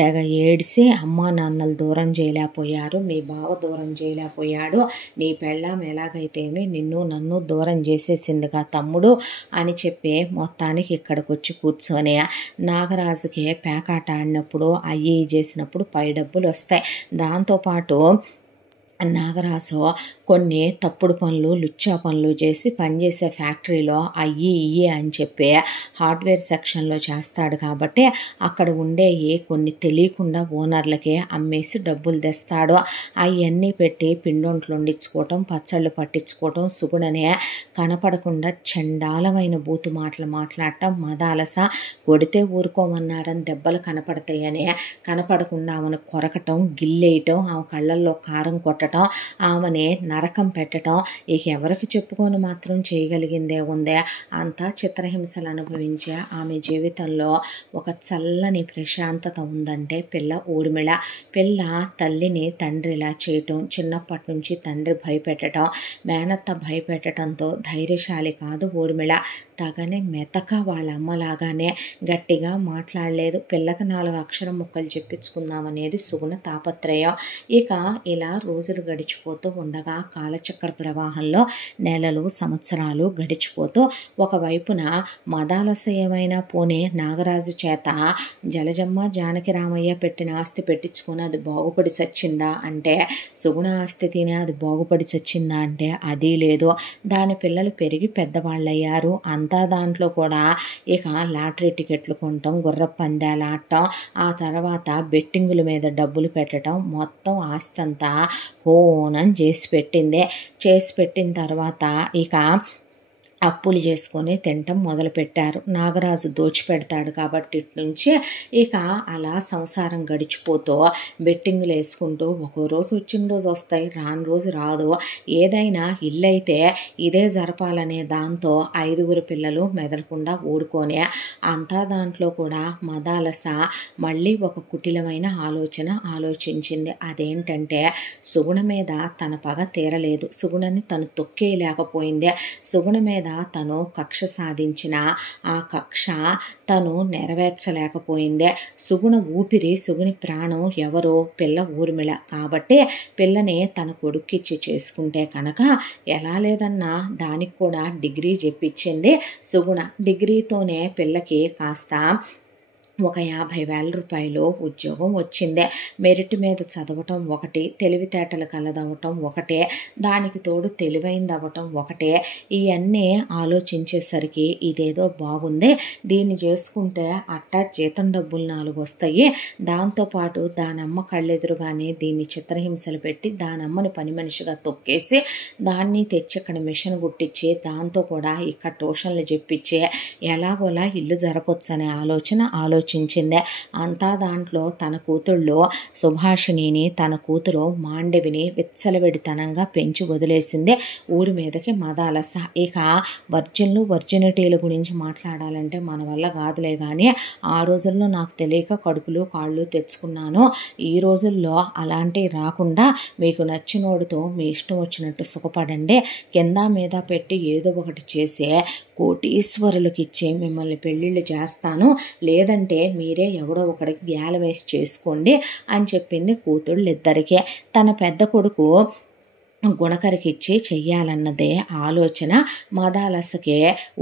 తెగ ఏడిసి, అమ్మా నాన్నలు దూరం చేయలేకపోయారు, మీ బావ దూరం చేయలేకపోయాడు, నీ పెళ్ళాం ఎలాగైతేమి నిన్ను నన్ను దూరం చేసేసిందిగా తమ్ముడు అని చెప్పి మొత్తానికి ఇక్కడికి వచ్చి కూర్చొని నాగరాజుకి పేకాట ఆడినప్పుడు అయ్యి చేసినప్పుడు పై డబ్బులు వస్తాయి. దాంతోపాటు నాగరాజు కొన్ని తప్పుడు పనులు లుచ్చా పనులు చేసి పనిచేసే ఫ్యాక్టరీలో అయ్యి ఇయ్యి అని చెప్పి హార్డ్వేర్ సెక్షన్లో చేస్తాడు కాబట్టి అక్కడ ఉండేవి కొన్ని తెలియకుండా ఓనర్లకి అమ్మేసి డబ్బులు తెస్తాడు. అవన్నీ పెట్టి పిండొంట్లు వండించుకోవటం, పచ్చళ్ళు పట్టించుకోవటం, సుగుణనే కనపడకుండా చండాలమైన బూతు మాటలు మాట్లాడటం, మదాలస కొడితే ఊరుకోమన్నారని దెబ్బలు కనపడతాయని కనపడకుండా ఆమెను కొరకటం, గిల్లేయటం, ఆమె కళ్ళల్లో కారం కొట్టడం, కొట్టడం, ఆమెని నరకం పెట్టడం, ఇక ఎవరికి చెప్పుకొని మాత్రం చేయగలిగిందే ఉందే. అంతా చిత్రహింసలు అనుభవించే ఆమె జీవితంలో ఒక చల్లని ప్రశాంతత ఉందంటే పిల్ల ఊర్మిళ. పిల్ల తల్లిని తండ్రిలా చేయటం, చిన్నప్పటి నుంచి తండ్రి భయపెట్టడం, మేనత్త భయపెట్టడంతో ధైర్యశాలి కాదు ఊర్మిళ. తగని మెతక వాళ్ళ అమ్మలాగానే గట్టిగా మాట్లాడలేదు. పిల్లకి 4 అక్షరం ముక్కలు చెప్పించుకుందామనేది సుగుణ తాపత్రయం. ఇక ఇలా రోజులు గడిచిపోతూ ఉండగా కాలచక్ర ప్రవాహంలో నెలలు సంవత్సరాలు గడిచిపోతూ ఒకవైపున మదాలస ఏమైనా పోనీ నాగరాజు చేత జలజమ్మ జానకి రామయ్య పెట్టిన ఆస్తి పెట్టించుకొని అది బాగుపడి చచ్చిందా అంటే, సుగుణ ఆస్తి తినే అది బాగుపడి చచ్చిందా అంటే అది లేదు. దాని పిల్లలు పెరిగి పెద్దవాళ్ళయ్యారు. అంతా దాంట్లో కూడా ఇక లాటరీ టికెట్లు కొనటం, గుర్ర పందాలు ఆడటం, ఆ తర్వాత బెట్టింగుల మీద డబ్బులు పెట్టడం, మొత్తం ఆస్తి అంతా హోనం చేసి పెట్టింది. చేసి పెట్టిన తర్వాత ఇక అప్పులు చేసుకొని తినటం మొదలుపెట్టారు. నాగరాజు దోచిపెడతాడు కాబట్టి ఇటు నుంచి ఇక అలా సంసారం గడిచిపోతూ బెట్టింగులు వేసుకుంటూ ఒక్కో రోజు వచ్చిన రోజు వస్తాయి, రాని రోజు రాదు. ఏదైనా ఇల్లు అయితే ఇదే జరపాలనే దాంతో 5గురు పిల్లలు మెదలకుండా ఊరుకొని అంతా దాంట్లో కూడా మదాలస మళ్ళీ ఒక కుటిలమైన ఆలోచించింది. అదేంటంటే సుగుణ మీద తన పగ తీరలేదు. సుగుణని తను తొక్కేయలేకపోయింది. సుగుణ మీద తను కక్ష సాధించిన ఆ కక్ష తను నెరవేర్చలేకపోయింది. సుగుణ ఊపిరి, సుగుని ప్రాణం ఎవరో పిల్ల ఊర్మిళ. కాబట్టి పిల్లని తన కొడుక్కిచ్చి చేసుకుంటే కనుక ఎలా లేదన్నా దానికి కూడా డిగ్రీ చెప్పించింది సుగుణ. డిగ్రీతోనే పిల్లకి కాస్త ఒక 50,000 రూపాయలు ఉద్యోగం వచ్చిందే. మెరిట్ మీద చదవటం ఒకటి, తెలివితేటలు కలదవటం ఒకటే, దానికి తోడు తెలివైంది అవ్వటం ఒకటే. ఇవన్నీ ఆలోచించేసరికి ఇదేదో బాగుంది, దీన్ని చేసుకుంటే అట్టా జీతం డబ్బులు 4 వస్తాయి, దాంతోపాటు దానమ్మ కళ్ళెదురుగానే దీన్ని చిత్రహింసలు పెట్టి దానమ్మని పని మనిషిగా తొక్కేసి దాన్ని తెచ్చి ఇక్కడ మిషన్ గుట్టించి దాంతో కూడా ఇక్కడ ట్యూషన్లు చెప్పించి ఎలాగోలా ఇల్లు జరపొచ్చు అనే ఆలోచించింది. అంతా దాంట్లో తన కూతుళ్ళు సుభాషిణిని, తన కూతురు మాండవిని విచ్చలవిడితనంగా పెంచి వదిలేసింది ఊరి మీదకి మదాలస. ఇక వర్జినిటీల గురించి మాట్లాడాలంటే మన వల్ల కాదులే కానీ ఆ రోజుల్లో నాకు తెలియక కడుపులు కాళ్ళు తెచ్చుకున్నాను. ఈ రోజుల్లో అలాంటివి రాకుండా మీకు నచ్చినోడితో మీ ఇష్టం వచ్చినట్టు సుఖపడండి, కింద మీద పెట్టి ఏదో ఒకటి చేసే కోటీశ్వరులకు ఇచ్చి మిమ్మల్ని పెళ్ళిళ్ళు చేస్తాను, లేదంటే మీరే ఎవడో ఒకడికి గ్యాల వేసి చేసుకోండి అని చెప్పింది కూతుళ్ళిద్దరికీ. తన పెద్ద కొడుకు గుణకరికిచ్చి చెయ్యాలన్నదే ఆలోచన మదాలసకే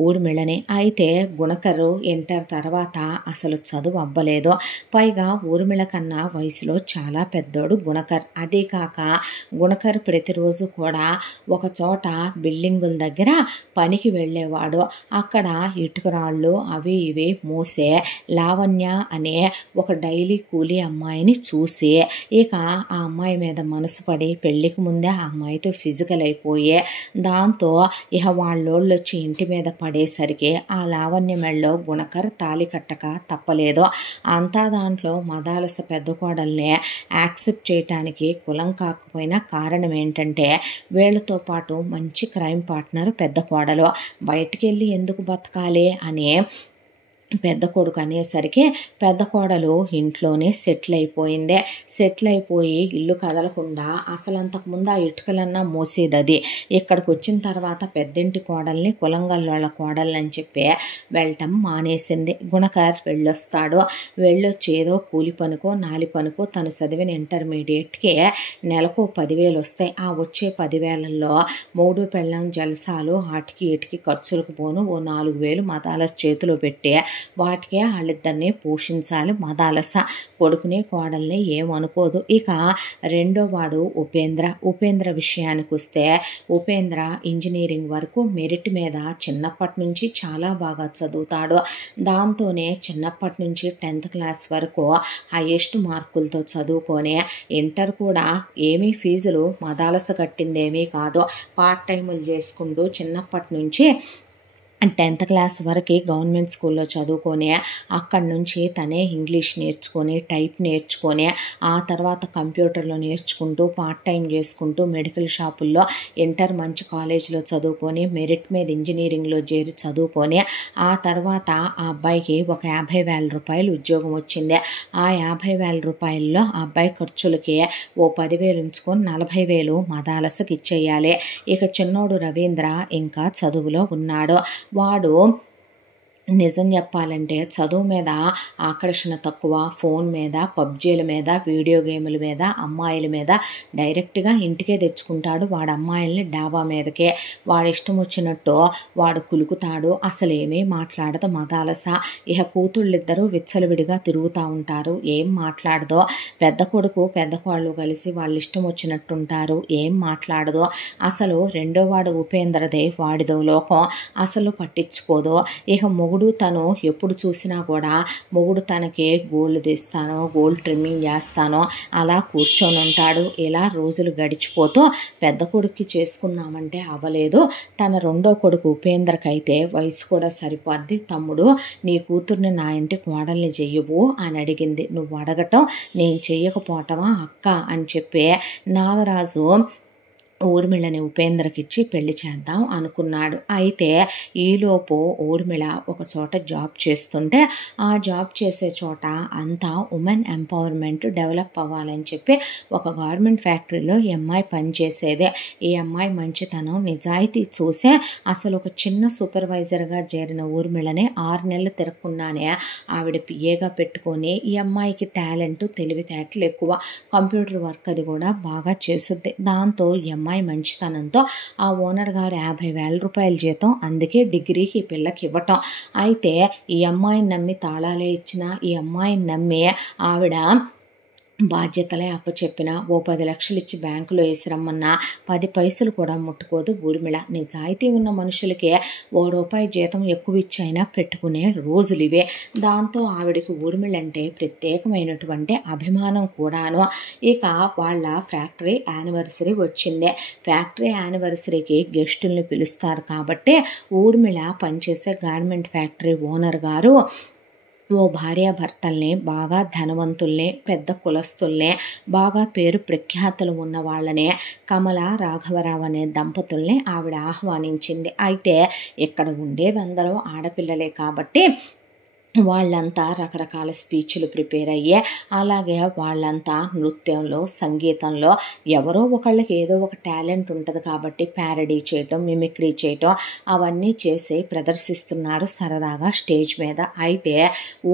ఊర్మిళని. అయితే గుణకరు ఇంటర్ తర్వాత అసలు చదువు అవ్వలేదు. పైగా ఊర్మిళ కన్నా వయసులో చాలా పెద్దోడు గుణకర్. అదే కాక గుణకర్ ప్రతిరోజు కూడా ఒక చోట బిల్డింగుల దగ్గర పనికి వెళ్ళేవాడు. అక్కడ ఇటుకరాళ్ళు అవి ఇవి మోసే లావణ్య అనే ఒక డైలీ కూలీ అమ్మాయిని చూసి ఇక ఆ అమ్మాయి మీద మనసు పడి పెళ్లికి ముందే ఆ అమ్మాయితో ఫిజికల్ అయిపోయే, దాంతో ఇక వాళ్ళోళ్ళు వచ్చి ఇంటి మీద పడేసరికి ఆ లావణ్య మెళ్ళలో గుణకర్ తాళి కట్టక తప్పలేదు. అంతా దాంట్లో మదాలస పెద్ద కోడల్ని యాక్సెప్ట్ చేయటానికి కులం కాకపోయినా కారణం ఏంటంటే వీళ్ళతో పాటు మంచి క్రైమ్ పార్ట్నర్ పెద్ద కోడలు. బయటికి వెళ్ళి ఎందుకు బతకాలి అని పెద్ద కొడుకు అనేసరికి పెద్ద కోడలు ఇంట్లోనే సెటిల్ అయిపోయిందే. సెటిల్ అయిపోయి ఇల్లు కదలకుండా అసలు అంతకుముందు ఆ ఇటుకలన్నా మోసేది అది. ఇక్కడికి వచ్చిన తర్వాత పెద్దింటి కోడల్ని కులంగల్లోళ్ళ కోడల్ని అని చెప్పి వెళ్ళటం మానేసింది. గుణకర్ వెళ్ళొస్తాడు. వెళ్ళొచ్చి ఏదో కూలి పనుకో నాలి పనుకో తను చదివిన ఇంటర్మీడియట్కి నెలకు 10,000 వస్తాయి. ఆ వచ్చే 10,000లో 3 పెళ్ళం జలసాలు ఆటికి ఇటుకి ఖర్చులకు పోను ఓ 4,000 మదాలస చేతిలో పెట్టి వాటికే వాళ్ళిద్దరిని పోషించాలి మదాలస. కొడుకుని కోడల్ని ఏమనుకోదు. ఇక రెండో వాడు ఉపేంద్ర విషయానికి వస్తే ఉపేంద్ర ఇంజనీరింగ్ వరకు మెరిట్ మీద చిన్నప్పటి నుంచి చాలా బాగా చదువుతాడు. దాంతోనే చిన్నప్పటి నుంచి 10th క్లాస్ వరకు హైయెస్ట్ మార్కులతో చదువుకొని ఇంటర్ కూడా ఏమీ ఫీజులు మదాలస కట్టిందేమీ కాదు, పార్ట్ టైములు చేసుకుంటూ చిన్నప్పటి నుంచి 10th క్లాస్ వరకు గవర్నమెంట్ స్కూల్లో చదువుకొని అక్కడి నుంచి తనే ఇంగ్లీష్ నేర్చుకొని టైప్ నేర్చుకొని ఆ తర్వాత కంప్యూటర్లో నేర్చుకుంటూ పార్ట్ టైం చేసుకుంటూ మెడికల్ షాపుల్లో ఇంటర్ మంచి కాలేజీలో చదువుకొని మెరిట్ మీద ఇంజనీరింగ్లో చేరి చదువుకొని ఆ తర్వాత ఆ అబ్బాయికి ఒక 50,000 రూపాయలు ఉద్యోగం వచ్చింది. ఆ 50,000 రూపాయల్లో ఆ అబ్బాయి ఖర్చులకి ఓ 10,000 ఉంచుకొని 40,000 మదాలసకి ఇచ్చేయాలి. ఇక చిన్నోడు రవీంద్ర ఇంకా చదువులో ఉన్నాడు. వాడు నిజం చెప్పాలంటే చదువు మీద ఆకర్షణ తక్కువ, ఫోన్ మీద, పబ్జీల మీద, వీడియో గేముల మీద, అమ్మాయిల మీద డైరెక్ట్గా ఇంటికే తెచ్చుకుంటాడు. వాడు అమ్మాయిల్ని డాబా మీదకే వాడు ఇష్టం వచ్చినట్టు వాడు కులుకుతాడు. అసలు ఏమీ మాట్లాడదు మదాలస. ఇక కూతుళ్ళిద్దరూ విచ్చలవిడిగా తిరుగుతూ ఉంటారు. ఏం మాట్లాడదో. పెద్ద కొడుకు పెద్ద కోళ్ళు కలిసి వాళ్ళు ఇష్టం వచ్చినట్టుంటారు. ఏం మాట్లాడదో. అసలు రెండో వాడు ఉపేంద్రదే వాడిదో లోకం. అసలు పట్టించుకోదు. ఇక మొగుడు తను ఎప్పుడు చూసినా కూడా మొగుడు తనకి గోల్డ్ తీస్తానో గోల్డ్ ట్రిమ్మింగ్ చేస్తానో అలా కూర్చొని ఉంటాడు. ఇలా రోజులు గడిచిపోతూ పెద్ద కొడుక్కి చేసుకుందామంటే అవ్వలేదు. తన రెండో కొడుకు ఉపేంద్రకైతే వయసు కూడా సరిపోద్ది. తమ్ముడు, నీ కూతుర్ని నా ఇంటి కోడల్ని చెయ్యవు అని అడిగింది. నువ్వు అడగటం నేను చెయ్యకపోవటమా అక్క అని చెప్పి నాగరాజు ఊర్మిళని ఉపేంద్రకిచ్చి పెళ్లి చేద్దాం అనుకున్నాడు. అయితే ఈలోపు ఊర్మిళ ఒక చోట జాబ్ చేస్తుంటే ఆ జాబ్ చేసే చోట అంతా ఉమెన్ ఎంపవర్మెంట్ డెవలప్ అవ్వాలని చెప్పి ఒక గార్మెంట్ ఫ్యాక్టరీలో ఈ అమ్మాయి పనిచేసేదే. ఈ అమ్మాయి మంచితనం నిజాయితీ చూసే అసలు ఒక చిన్న సూపర్వైజర్గా చేరిన ఊర్మిళని 6 నెలలు తిరగకుండానే ఆవిడ పిఏగా పెట్టుకొని ఈ అమ్మాయికి టాలెంట్ తెలివితేటలు ఎక్కువ, కంప్యూటర్ వర్క్ అది కూడా బాగా చేస్తుంది. దాంతో ఈ అమ్మాయి మంచితనంతో ఆ ఓనర్ గారు 50,000 రూపాయల జీతం, అందుకే డిగ్రీకి ఈ పిల్లకి ఇవ్వటం. అయితే ఈ అమ్మాయిని నమ్మి తాళాలే ఇచ్చిన ఈ అమ్మాయిని నమ్మి ఆవిడ బాధ్యతలే అప్పచెప్పిన ఓ 10 లక్షలు ఇచ్చి బ్యాంకులో వేసిరమ్మన్నా 10 పైసలు కూడా ముట్టుకోదు ఊర్మిళ. నిజాయితీ ఉన్న మనుషులకే ₹1 జీతం ఎక్కువ ఇచ్చైనా పెట్టుకునే రోజులు ఇవే. దాంతో ఆవిడకి ఊర్మిళ అంటే ప్రత్యేకమైనటువంటి అభిమానం కూడాను. ఇక వాళ్ళ ఫ్యాక్టరీ యానివర్సరీ వచ్చింది. ఫ్యాక్టరీ యానివర్సరీకి గెస్టుల్ని పిలుస్తారు కాబట్టి ఊర్మిళ పనిచేసే గార్మెంట్ ఫ్యాక్టరీ ఓనర్ గారు ఓ భార్యాభర్తల్ని, బాగా ధనవంతుల్ని, పెద్ద కులస్తుల్ని, బాగా పేరు ప్రఖ్యాతులు ఉన్న వాళ్ళని, కమల రాఘవరావు అనే దంపతుల్ని ఆవిడ ఆహ్వానించింది. అయితే ఇక్కడ ఉండేదందరూ ఆడపిల్లలే కాబట్టి వాళ్ళంతా రకరకాల స్పీచ్లు ప్రిపేర్ అయ్యే, అలాగే వాళ్ళంతా నృత్యంలో, సంగీతంలో ఎవరో ఒకళ్ళకి ఏదో ఒక టాలెంట్ ఉంటుంది కాబట్టి ప్యారడీ చేయటం, మిమిక్రీ చేయటం అవన్నీ చేసి ప్రదర్శిస్తున్నారు సరదాగా స్టేజ్ మీద. అయితే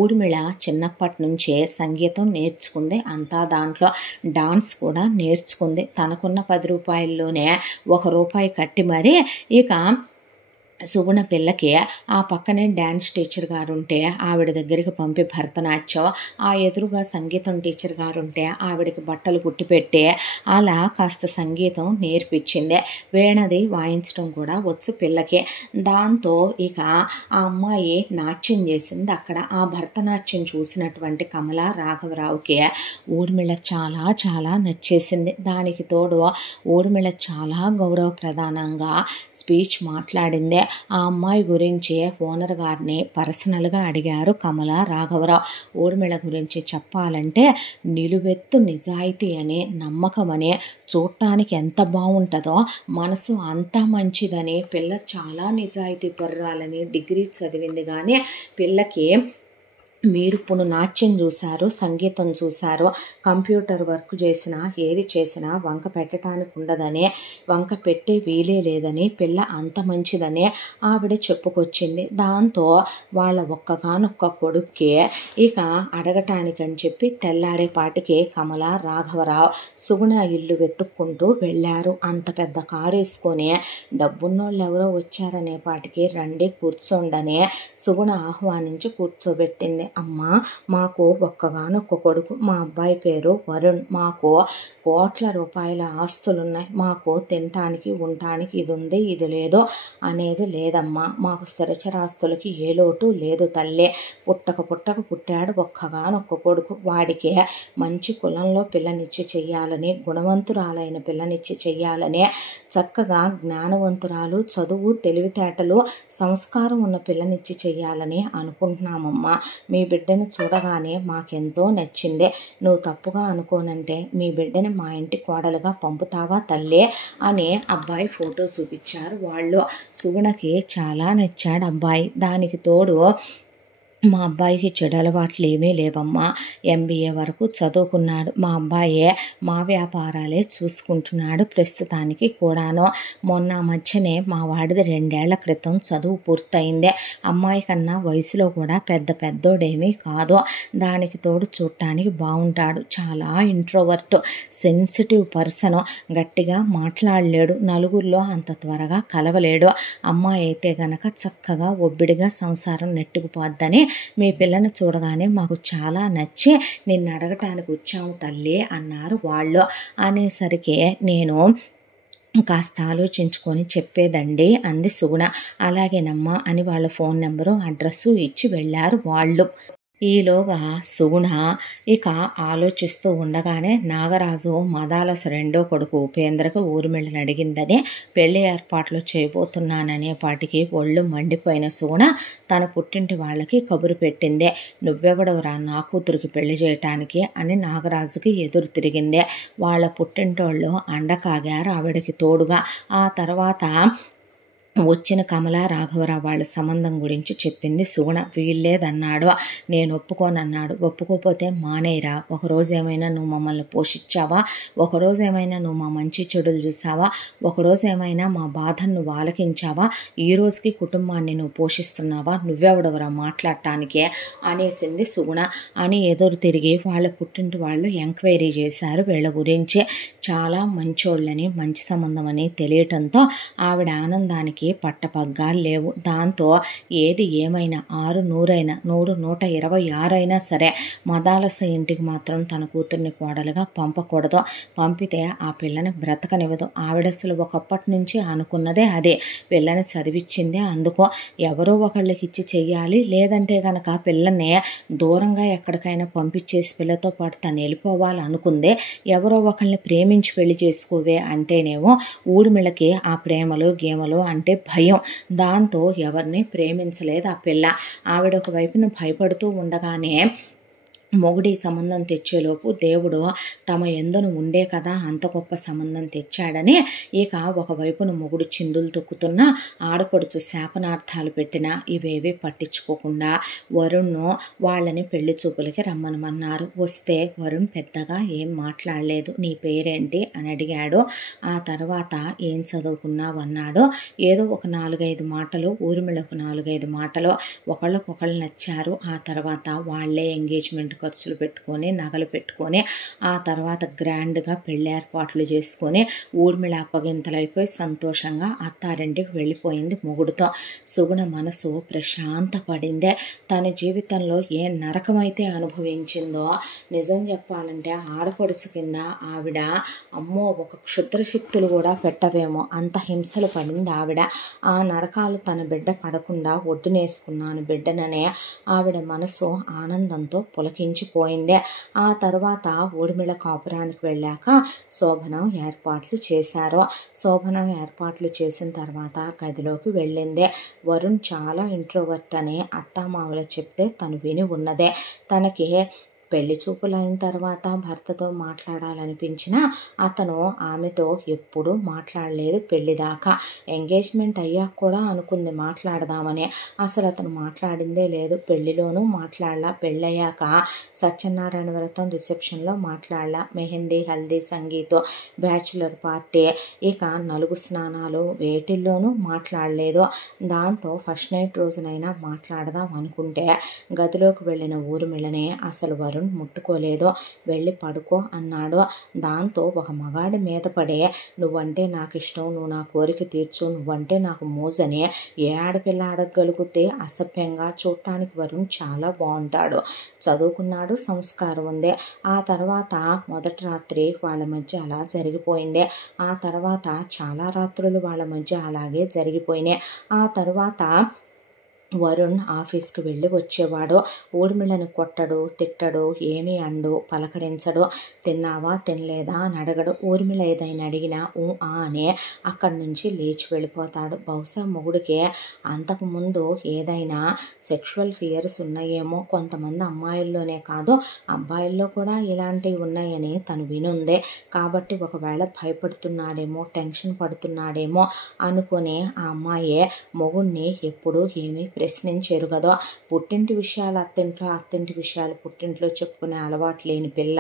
ఊర్మిళ చిన్నప్పటి నుంచే సంగీతం నేర్చుకుంది. అంతా దాంట్లో డాన్స్ కూడా నేర్చుకుంది. తనకున్న 10 రూపాయల్లోనే ₹1 కట్టి మరీ ఇక సుగుణ పిల్లకి ఆ పక్కనే డ్యాన్స్ టీచర్ గారు ఉంటే ఆవిడ దగ్గరికి పంపి భరతనాట్యం, ఆ ఎదురుగా సంగీతం టీచర్ గారు ఉంటే ఆవిడకి బట్టలు కుట్టిపెట్టి అలా కాస్త సంగీతం నేర్పించింది. వీణది వాయించడం కూడా వచ్చు పిల్లకి. దాంతో ఇక ఆ అమ్మాయి నాట్యం చేసింది అక్కడ. ఆ భరతనాట్యం చూసినటువంటి కమల రాఘవరావుకి ఊర్మిళ చాలా చాలా నచ్చేసింది. దానికి తోడు ఊర్మిళ చాలా గౌరవప్రధానంగా స్పీచ్ మాట్లాడింది. ఆ అమ్మాయి గురించి ఓనర్ గారిని పర్సనల్గా అడిగారు కమల రాఘవరావు. ఊర్మిళ గురించి చెప్పాలంటే నిలువెత్తు నిజాయితీ అని, నమ్మకం అని, చూడటానికి ఎంత బాగుంటుందో మనసు అంత మంచిదని, పిల్ల చాలా నిజాయితీ పరురాలని, డిగ్రీ చదివింది కానీ పిల్లకి మీరు ఇప్పుడు నాట్యం చూశారు, సంగీతం చూశారు, కంప్యూటర్ వర్క్ చేసినా ఏది చేసినా వంక పెట్టడానికి ఉండదని, వంక పెట్టే వీలే లేదని, పిల్ల అంత మంచిదని ఆవిడ చెప్పుకొచ్చింది. దాంతో వాళ్ళ ఒక్కగానొక్క కొడుక్కి ఇక అడగటానికని చెప్పి తెల్లారేపాటికి కమల రాఘవరావు సుగుణ ఇల్లు వెతుక్కుంటూ వెళ్ళారు. అంత పెద్ద కారు వేసుకొని డబ్బున్నోళ్ళు ఎవరో వచ్చారనే పాటికి రండి కూర్చోండని సుగుణ ఆహ్వానించి కూర్చోబెట్టింది. అమ్మ మాకు ఒక్కగానొక్క కొడుకు, మా అబ్బాయి పేరు వరుణ్, మాకు కోట్ల రూపాయల ఆస్తులున్నాయి, మాకు తినటానికి ఉండటానికి ఇది ఉంది ఇది లేదో అనేది లేదమ్మా, మాకు స్థిరచరాస్తులకి ఏ లోటు లేదు తల్లే, పుట్టక పుట్టాడు ఒక్కగానొక్క కొడుకు, వాడికి మంచి కులంలో పిల్లనిచ్చి చెయ్యాలని, గుణవంతురాలైన పిల్లనిచ్చి చెయ్యాలని, చక్కగా జ్ఞానవంతురాలు, చదువు తెలివితేటలు సంస్కారం ఉన్న పిల్లనిచ్చి చెయ్యాలని అనుకుంటున్నామమ్మా. మీ బిడ్డను చూడగానే మాకెంతో నచ్చిందే, నువ్వు తప్పుగా అనుకోనంటే మీ బిడ్డని మా ఇంటి కోడలుగా పంపుతావా తల్లే అని అబ్బాయి ఫోటో చూపించారు వాళ్ళు. సుగుణకి చాలా నచ్చాడు అబ్బాయి. దానికి తోడు మా అబ్బాయికి చెడు అలవాట్లు ఏమీ లేవమ్మా, MBA వరకు చదువుకున్నాడు. మా అబ్బాయే మా వ్యాపారాలే చూసుకుంటున్నాడు ప్రస్తుతానికి కూడాను. మొన్న మధ్యనే మా వాడిది 2 ఏళ్ల క్రితం చదువు పూర్తయిందే. అమ్మాయి కన్నా వయసులో కూడా పెద్దోడేమీ కాదు. దానికి తోడు చూడటానికి బాగుంటాడు. చాలా ఇంట్రోవర్ట్, సెన్సిటివ్ పర్సన్, గట్టిగా మాట్లాడలేడు, నలుగురిలో అంత త్వరగా కలవలేడు. అమ్మాయి అయితే గనక చక్కగా ఒబ్బిడిగా సంసారం నెట్టుకుపోద్దని మీ పిల్లని చూడగానే మాకు చాలా నచ్చి నిన్ను అడగటానికి వచ్చాము తల్లి అన్నారు వాళ్ళు. అనేసరికి నేను కాస్త ఆలోచించుకొని చెప్పేదండి అంది సుగుణ. అలాగేనమ్మా అని వాళ్ళ ఫోన్ నెంబరు అడ్రస్సు ఇచ్చి వెళ్ళారు వాళ్ళు. ఈలోగా సుగుణ ఇక ఆలోచిస్తూ ఉండగానే నాగరాజు మదాలస 2వ కొడుకు ఉపేంద్రకు ఊర్మిళని అడిగిందని పెళ్లి ఏర్పాట్లు చేయబోతున్నాననే పాటికి ఒళ్ళు మండిపోయిన సుగుణ తన పుట్టింటి వాళ్ళకి కబురు పెట్టిందే. నువ్వెవడవరా నా కూతురికి పెళ్లి చేయటానికి అని నాగరాజుకి ఎదురు తిరిగిందే. వాళ్ళ పుట్టింటోళ్ళు అండకాగారు ఆవిడకి తోడుగా. ఆ తర్వాత వచ్చిన కమలా రాఘవరావు వాళ్ళ సంబంధం గురించి చెప్పింది సుగుణ. వీల్లేదన్నాడు. నేను ఒప్పుకోనన్నాడు. ఒప్పుకోపోతే మానేయరా, ఒకరోజు ఏమైనా నువ్వు మమ్మల్ని పోషించావా, ఒకరోజు ఏమైనా నువ్వు మా మంచి చెడులు చూసావా, ఒకరోజు ఏమైనా మా బాధను నువ్వు ఆలకించావా, ఈ రోజుకి కుటుంబాన్ని నువ్వు పోషిస్తున్నావా, నువ్వెవడవరా మాట్లాడటానికే అనేసింది సుగుణ. అని ఎదురు తిరిగి వాళ్ళ పుట్టింటి వాళ్ళు ఎంక్వైరీ చేశారు వీళ్ళ గురించి. చాలా మంచోళ్ళని, మంచి సంబంధం అని తెలియటంతో ఆవిడ ఆనందానికి పట్టపగ్గాలు లేవు. దాంతో ఏది ఏమైనా 600 అయినా 100 126 అయినా సరే మదాలస ఇంటికి మాత్రం తన కూతుర్ని కోడలుగా పంపకూడదు. పంపితే ఆ పిల్లని బ్రతకనివ్వదు. ఆవిడ అసలు ఒకప్పటి నుంచి అనుకున్నదే అదే. పిల్లని చదివించిందే అందుకో. ఎవరో ఒకళ్ళకి ఇచ్చి చెయ్యాలి, లేదంటే గనక పిల్లని దూరంగా ఎక్కడికైనా పంపించేసి పిల్లతో పాటు తను వెళ్ళిపోవాలి అనుకుందే. ఎవరో ఒకళ్ళని ప్రేమించి పెళ్లి చేసుకోవే అంటేనేమో ఊర్మిళకి ఆ ప్రేమలు గేమలు అంటే భయం. దాంతో ఎవరిని ప్రేమించలేదు ఆ పిల్ల. ఆవిడ ఒక వైపున భయపడుతూ ఉండగానే మొగుడి సంబంధం తెచ్చేలోపు దేవుడు తమ ఎందును ఉండే కదా అంత గొప్ప సంబంధం తెచ్చాడని ఇక ఒకవైపున మొగుడు చిందులు తొక్కుతున్నా, ఆడపడుచు శాపనార్థాలు పెట్టినా ఇవేవి పట్టించుకోకుండా వరుణ్ను వాళ్ళని పెళ్లి చూపులకి రమ్మనమన్నారు. వస్తే వరుణ్ పెద్దగా ఏం మాట్లాడలేదు. నీ పేరేంటి అని అడిగాడు. ఆ తర్వాత ఏం చదువుకున్నావు అన్నాడు. ఏదో ఒక 4-5 మాటలు, ఊర్మిళ ఒక 4-5 మాటలు, ఒకళ్ళకొకళ్ళు నచ్చారు. ఆ తర్వాత వాళ్ళే ఎంగేజ్మెంట్ ఖర్చులు పెట్టుకొని, నగలు పెట్టుకొని, ఆ తర్వాత గ్రాండ్గా పెళ్లి ఏర్పాట్లు చేసుకొని ఊర్మిళ అప్పగింతలైపోయి సంతోషంగా అత్తారింటికి వెళ్ళిపోయింది మొగుడుతో. సుగుణ మనసు ప్రశాంతపడిందే. తన జీవితంలో ఏ నరకమైతే అనుభవించిందో నిజం చెప్పాలంటే ఆడపడుచు కింద ఆవిడ అమ్మో ఒక క్షుద్రశక్తులు కూడా పెట్టవేమో అంత హింసలు పడింది ఆవిడ. ఆ నరకాలు తన బిడ్డ పడకుండా ఒడ్డునేసుకున్నాను బిడ్డననే ఆవిడ మనసు ఆనందంతో పులకించిపోయిందే. ఆ తర్వాత ఊర్మిళ కాపురానికి వెళ్ళాక శోభనం ఏర్పాట్లు చేశారు. శోభనం ఏర్పాట్లు చేసిన తర్వాత గదిలోకి వెళ్ళిందే. వరుణ్ చాలా ఇంట్రోవర్ట్ అని అత్తామామలు చెప్తే తను విని ఉన్నదే. తనకి పెళ్లి చూపులైన తర్వాత భర్తతో మాట్లాడాలనిపించినా అతను ఆమెతో ఎప్పుడూ మాట్లాడలేదు పెళ్లిదాకా. ఎంగేజ్మెంట్ అయ్యాక కూడా అనుకుంది మాట్లాడదామని, అసలు అతను మాట్లాడిందే లేదు. పెళ్లిలోనూ మాట్లాడలా, పెళ్ళయ్యాక సత్యనారాయణ వ్రతం రిసెప్షన్లో మాట్లాడలా, మెహందీ హల్దీ సంగీతం బ్యాచులర్ పార్టీ ఇక నలుగు స్నానాలు వేటిల్లోనూ మాట్లాడలేదు. దాంతో ఫస్ట్ నైట్ రోజునైనా మాట్లాడదాం అనుకుంటే గదిలోకి వెళ్ళిన ఊర్మిళని అసలు వరుణ్ వరుణ్ ముట్టుకోలేదు. వెళ్ళి పడుకో అన్నాడు. దాంతో ఒక మగాడి మీద పడే నువ్వంటే నాకు ఇష్టం, నువ్వు నా కోరిక తీర్చు, నువ్వంటే నాకు మోజని ఏ ఆడపిల్ల అడగగలుగుతే? అసభ్యంగా. చూడటానికి వరుణ్ చాలా బాగుంటాడు, చదువుకున్నాడు, సంస్కారం ఉంది. ఆ తర్వాత మొదటి రాత్రి వాళ్ళ మధ్య అలా జరిగిపోయింది. ఆ తర్వాత చాలా రాత్రులు వాళ్ళ మధ్య అలాగే జరిగిపోయినాయి. ఆ తర్వాత వరుణ్ ఆఫీస్కి వెళ్ళి వచ్చేవాడు. ఊర్మిళను కొట్టడు, తిట్టడు, ఏమీ అండు, పలకరించడు. తిన్నావా తినలేదా అని అడగడు. ఊర్మిళ ఏదైనా అడిగినా ఆ అని అక్కడి నుంచి లేచి వెళ్ళిపోతాడు. బహుశా మొగుడికి అంతకుముందు ఏదైనా సెక్షువల్ ఫియర్స్ ఉన్నాయేమో. కొంతమంది అమ్మాయిల్లోనే కాదు అబ్బాయిల్లో కూడా ఇలాంటివి ఉన్నాయని తను వినుంది. కాబట్టి ఒకవేళ భయపడుతున్నాడేమో, టెన్షన్ పడుతున్నాడేమో అనుకుని ఆ అమ్మాయి మొగుడిని ఎప్పుడూ ఏమీ ప్రశ్నించారు కదా. పుట్టింటి విషయాలు అత్తింట్లో, అత్తింటి విషయాలు పుట్టింట్లో చెప్పుకునే అలవాటు లేని పిల్ల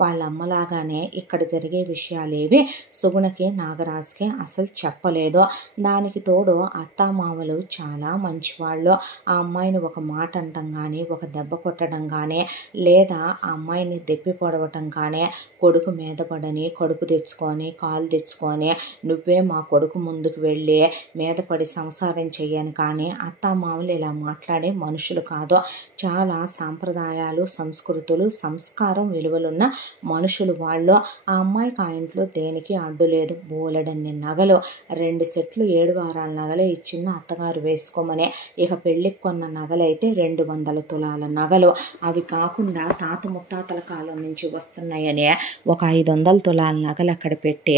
వాళ్ళ అమ్మలాగానే ఇక్కడ జరిగే విషయాలేవి సుగుణకి, నాగరాజుకి అసలు చెప్పలేదు. దానికి తోడు అత్తామామలు చాలా మంచివాళ్ళు. ఆ అమ్మాయిని ఒక మాట అంటం కానీ, ఒక దెబ్బ కొట్టడం కానీ, లేదా ఆ అమ్మాయిని దెప్పి పొడవటం కానీ, కొడుకు మీద పడని, కడుపు తెచ్చుకొని, కాలు తెచ్చుకొని నువ్వే మా కొడుకు ముందుకు వెళ్ళి మీద పడి సంసారం చెయ్యని కానీ అత్తామామలు ఇలా మాట్లాడే మనుషులు కాదు. చాలా సాంప్రదాయాలు, సంస్కృతులు, సంస్కారం, విలువలున్న మనుషులు వాళ్ళు. ఆ అమ్మాయికి ఆ ఇంట్లో దేనికి అడ్డు లేదు. బోలెడన్ని నగలు, 2 సెట్లు 7 వారాల నగలే ఇచ్చింది అత్తగారు వేసుకోమని. ఇక పెళ్ళికి కొన్న నగలైతే 200 తులాల నగలు. అవి కాకుండా తాత ముత్తాతల కాలం నుంచి వస్తున్నాయని ఒక 500 తులాల నగలు అక్కడ పెట్టి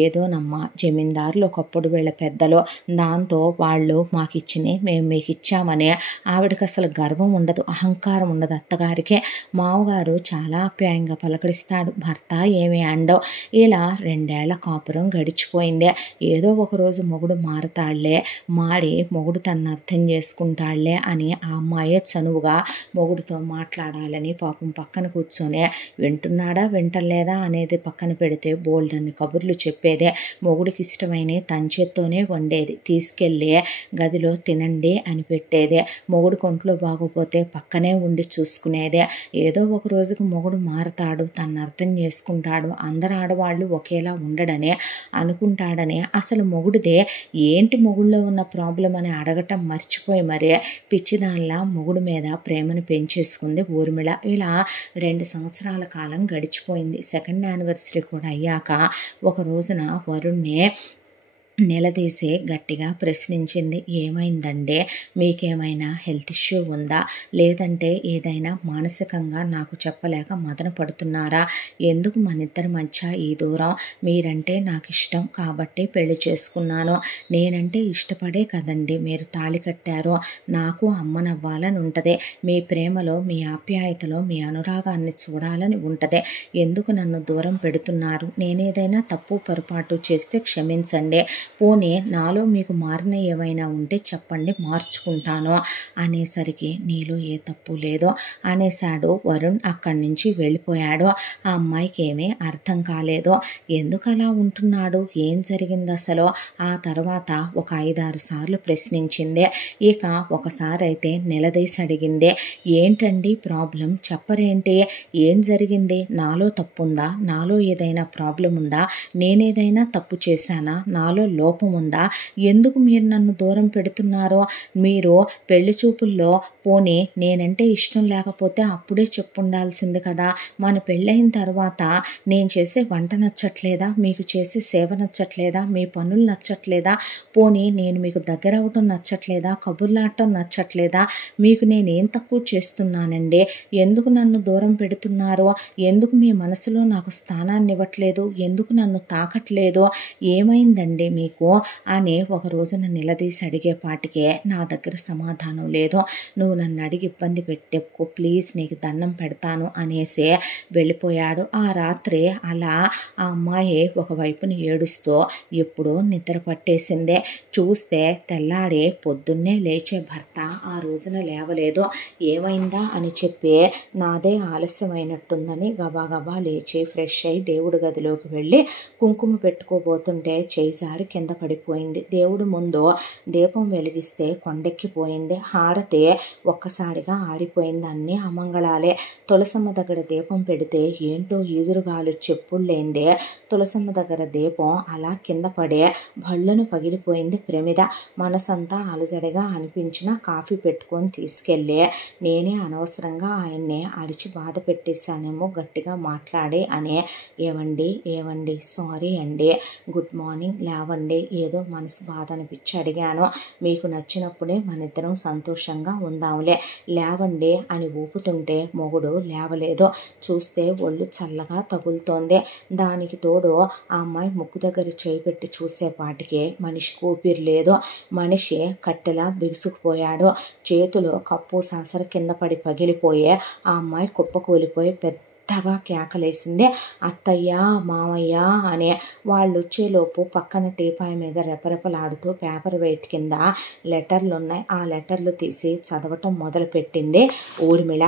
ఏదోనమ్మా జమీందారులు ఒకప్పుడు వీళ్ళ పెద్దలు, దాంతో వాళ్ళు మాకు ఇచ్చినాయి మేము మీకు ఇచ్చామని ఆవిడకి అసలు గర్వం ఉండదు, అహంకారం ఉండదు. అత్తగారికి మామగారు చాలా ఆప్యాయంగా పలకరిస్తాడు. భర్త ఏమి అండో. ఇలా 2 ఏళ్ల కాపురం గడిచిపోయింది. ఏదో ఒకరోజు మొగుడు మారతాళ్లే, మారి మొగుడు తనను అర్థం చేసుకుంటాళ్లే అని ఆ అమ్మాయే చనువుగా మొగుడుతో మాట్లాడాలని పాపం పక్కన కూర్చొని వింటున్నాడా వింటలేదా అనేది పక్కన పెడితే బోల్డన్ని కబుర్లు చెప్పేదే. మొగుడికి ఇష్టమైన తన చేత్తోనే వండేది, తీసుకెళ్ళి గదిలో తినండి అని పెట్టేదే. మొగుడు కొంట్లో బాగోపోతే పక్కనే ఉండి చూసుకునేదే. ఏదో ఒక రోజుకు మొగుడు మారతాడు, తను అర్థం చేసుకుంటాడు, అందరు ఆడవాళ్ళు ఒకేలా ఉండడని అనుకుంటాడని అసలు మొగుడిదే ఏంటి మొగుడులో ఉన్న ప్రాబ్లం అని అడగటం మర్చిపోయి మరే పిచ్చిదానిలా మొగుడు మీద ప్రేమను పెంచేసుకుంది ఊర్మిళ. ఇలా 2 సంవత్సరాల కాలం గడిచిపోయింది. సెకండ్ యానివర్సరీ కూడా అయ్యాక ఒక రోజున వరుణ్ణి నిలదీసి గట్టిగా ప్రశ్నించింది. ఏమైందంటే, మీకేమైనా హెల్త్ ఇష్యూ ఉందా, లేదంటే ఏదైనా మానసికంగా నాకు చెప్పలేక మదన పడుతున్నారా? ఎందుకు మన ఇద్దరి మధ్య ఈ దూరం? మీరంటే నాకు ఇష్టం కాబట్టి పెళ్లి చేసుకున్నాను. నేనంటే ఇష్టపడే కదండి మీరు తాళి కట్టారు. నాకు అమ్మనవ్వాలని ఉంటుంది. మీ ప్రేమలో, మీ ఆప్యాయతలో, మీ అనురాగాన్ని చూడాలని ఉంటుంది. ఎందుకు నన్ను దూరం పెడుతున్నారు? నేనేదైనా తప్పు పొరపాటు చేస్తే క్షమించండి. పోనీ నాలో మీకు మారిన ఏమైనా ఉంటే చెప్పండి, మార్చుకుంటాను అనేసరికి నీలో ఏ తప్పు లేదో అనేశాడు వరుణ్. అక్కడి నుంచి వెళ్ళిపోయాడు. ఆ అమ్మాయికి ఏమీ అర్థం కాలేదు. ఎందుకు అలా ఉంటున్నాడు, ఏం జరిగింది అసలు? ఆ తర్వాత ఒక 5-6 సార్లు ప్రశ్నించింది. ఇక ఒకసారి అయితే నిలదీసి అడిగింది. ఏంటండి ప్రాబ్లం, చెప్పరేంటి? ఏం జరిగింది? నాలో తప్పుందా? నాలో ఏదైనా ప్రాబ్లం ఉందా? నేనేదైనా తప్పు చేశానా? నాలో లోపం ఉందా? ఎందుకు మీరు నన్ను దూరం పెడుతున్నారో? మీరు పెళ్లి చూపుల్లో పోనీ నేనంటే ఇష్టం లేకపోతే అప్పుడే చెప్పుండాల్సింది కదా. మన పెళ్ళైన తర్వాత నేను చేసే వంట నచ్చట్లేదా? మీకు చేసే సేవ నచ్చట్లేదా? మీ పనులు నచ్చట్లేదా? పోనీ నేను మీకు దగ్గర అవటం నచ్చట్లేదా? కబుర్లాడటం నచ్చట్లేదా? మీకు నేనేం తక్కువ చేస్తున్నానండి? ఎందుకు నన్ను దూరం పెడుతున్నారో? ఎందుకు మీ మనసులో నాకు స్థానాన్ని ఇవ్వట్లేదు? ఎందుకు నన్ను తాకట్లేదు? ఏమైందండి మీకు అని ఒక రోజున నిలదీసి అడిగేపాటికే నా దగ్గర సమాధానం లేదు, నువ్వు నన్ను అడిగి ఇబ్బంది పెట్టెక్కు, ప్లీజ్ నీకు దండం పెడతాను అనేసి వెళ్ళిపోయాడు. ఆ రాత్రి అలా ఆ అమ్మాయి ఒకవైపుని ఏడుస్తూ ఎప్పుడో నిద్ర పట్టేసిందే. చూస్తే తెల్లారి పొద్దున్నే లేచే భర్త ఆ రోజున లేవలేదు. ఏమైందా అని చెప్పి నాదే ఆలస్యమైనట్టుందని గబాగబా లేచి ఫ్రెష్ అయి దేవుడి గదిలోకి వెళ్ళి కుంకుమ పెట్టుకోబోతుంటే చేయి జారి కింద పడిపోయింది. దేవుడు ముందు దీపం వెలిగిస్తే కొండెక్కిపోయింది. హారతి ఒక్కసారిగా ఆరిపోయింది. అన్నీ అమంగళాలే. తులసమ్మ దగ్గర దీపం పెడితే ఏంటో ఈదురుగాలు చెప్పుళ్ళేందే. తులసమ్మ దగ్గర దీపం అలా కింద పడే భళ్ళను పగిలిపోయింది ప్రమిద. మనసంతా అలజడిగా అనిపించిన కాఫీ పెట్టుకొని తీసుకెళ్ళి నేనే అనవసరంగా ఆయన్ని అరిచి బాధ పెట్టేశానేమో గట్టిగా మాట్లాడి అని, ఏవండి సారీ అండి, గుడ్ మార్నింగ్, లేవండి, ఏదో మనసు బాధ అనిపించి అడిగాను, మీకు నచ్చినప్పుడే మన ఇద్దరం సంతోషంగా ఉందాంలే, లేవండి అని ఊపుతుంటే మొగుడు లేవలేదు. చూస్తే ఒళ్ళు చల్లగా తగులుతోంది. దానికి తోడు ఆ అమ్మాయి ముక్కు దగ్గర చేయి పెట్టి చూసేపాటికి మనిషికి ఊపిరి లేదు. మనిషి కట్టెలా బిగుసుకుపోయాడు. చేతిలో కప్పు సాసర కింద పడి పగిలిపోయే ఆ అమ్మాయి కుప్పకూలిపోయి పెద్దగా కేకలేసింది. అత్తయ్య మామయ్య అని. వాళ్ళు వచ్చేలోపు పక్కన టీపాయ్ మీద రెపరెపలాడుతూ పేపర్ వెయిట్ కింద లెటర్లున్నాయి. ఆ లెటర్లు తీసి చదవటం మొదలుపెట్టింది ఊర్మిళ.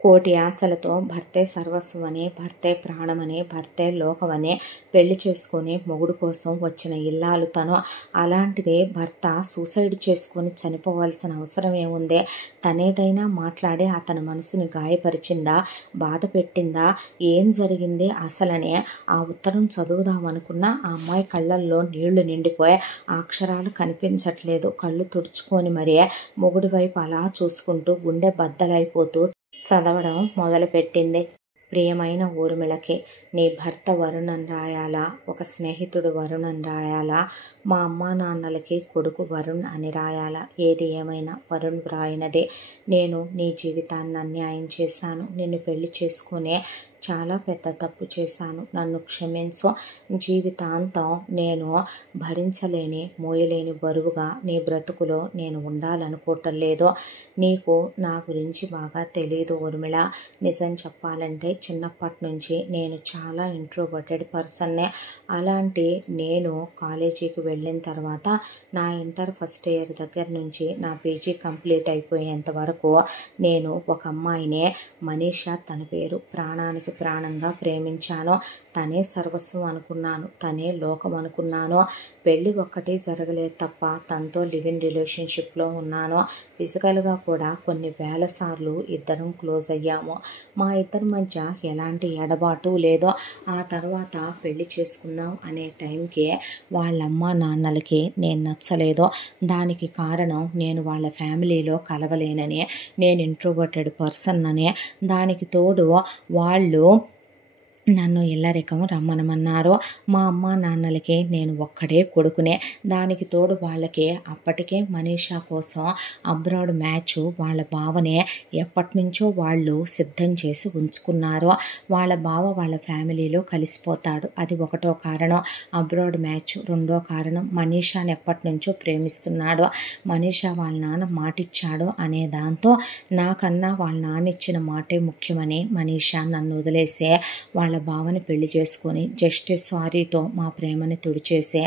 కోటి ఆశలతో భర్తే సర్వస్వమని, భర్తే ప్రాణమని, భర్తే లోకమని పెళ్లి చేసుకుని మొగుడు కోసం వచ్చిన ఇల్లాలు తను. అలాంటిది భర్త సూసైడ్ చేసుకొని చనిపోవాల్సిన అవసరం ఏముంది? తనేదైనా మాట్లాడి అతని మనసుని గాయపరిచిందా, బాధ పెట్టిందా, ఏం జరిగింది అసలనే ఆ ఉత్తరం చదువుదామనుకున్న ఆ అమ్మాయి కళ్ళల్లో నీళ్లు నిండిపోయి అక్షరాలు కనిపించట్లేదు. కళ్ళు తుడుచుకొని మరీ మొగుడి వైపు అలా చూసుకుంటూ గుండె బద్దలైపోతూ చదవడం మొదలుపెట్టింది. ప్రియమైన ఊర్మిళకి, నీ భర్త వరుణ్ అని రాయాలా, ఒక స్నేహితుడు వరుణ్ అని రాయాలా, మా అమ్మా నాన్నలకి కొడుకు వరుణ్ అని రాయాలా? ఏది ఏమైనా వరుణ్ వ్రాయినదే. నేను నీ జీవితాన్ని అన్యాయం చేశాను. నిన్ను పెళ్లి చేసుకునే చాలా పెద్ద తప్పు చేశాను. నన్ను క్షమించు. జీవితాంతం నేను భరించలేని మోయలేని బరువుగా నీ బ్రతుకులో నేను ఉండాలనుకోవటం లేదు. నీకు నా గురించి బాగా తెలియదు ఊర్మిళ. నిజం చెప్పాలంటే చిన్నప్పటి నుంచి నేను చాలా ఇంట్రోవర్టెడ్ పర్సన్నే. అలాంటి నేను కాలేజీకి వెళ్ళిన తర్వాత నా ఇంటర్ ఫస్ట్ ఇయర్ దగ్గర నుంచి నా పీజీ కంప్లీట్ అయిపోయేంత వరకు నేను ఒక అమ్మాయినే, మనీషా తన పేరు, ప్రాణానికి ప్రాణంగా ప్రేమించాను. తనే సర్వస్వం అనుకున్నాను. తనే లోకం అనుకున్నాను. పెళ్ళి ఒక్కటే జరగలేదు తప్ప తనతో లివ్ ఇన్ రిలేషన్షిప్లో ఉన్నాను. ఫిజికల్గా కూడా కొన్ని వేల సార్లు ఇద్దరం క్లోజ్ అయ్యాము. మా ఇద్దరి మధ్య ఎలాంటి ఎడబాటు లేదో. ఆ తర్వాత పెళ్లి చేసుకుందాం అనే టైంకి వాళ్ళమ్మ నాన్నలకి నేను నచ్చలేదు. దానికి కారణం నేను వాళ్ళ ఫ్యామిలీలో కలవలేనని, నేను ఇంట్రోవర్టెడ్ పర్సన్ అని. దానికి తోడు వాళ్ళు నన్ను ఇల్లరికం రమ్మనమన్నారు. మా అమ్మ నాన్నలకి నేను ఒక్కడే కొడుకునే. దానికి తోడు వాళ్ళకి అప్పటికే మనీషా కోసం అబ్రాడ్ మ్యాచ్ వాళ్ళ బావనే ఎప్పటి నుంచో వాళ్ళు సిద్ధం చేసి ఉంచుకున్నారు. వాళ్ళ బావ వాళ్ళ ఫ్యామిలీలో కలిసిపోతాడు. అది ఒకటో కారణం అబ్రాడ్ మ్యాచ్. రెండో కారణం మనీషాని ఎప్పటి నుంచో ప్రేమిస్తున్నాడు. మనీషా వాళ్ళ నాన్న మాటిచ్చాడు అనే దాంతో నాకన్నా వాళ్ళ నాన్న ఇచ్చిన మాటే ముఖ్యమని మనీషా నన్ను వదిలేసే వాళ్ళ బావని పెళ్లి చేసుకొని జస్ట్ సారీతో మా ప్రేమని తుడిచేసే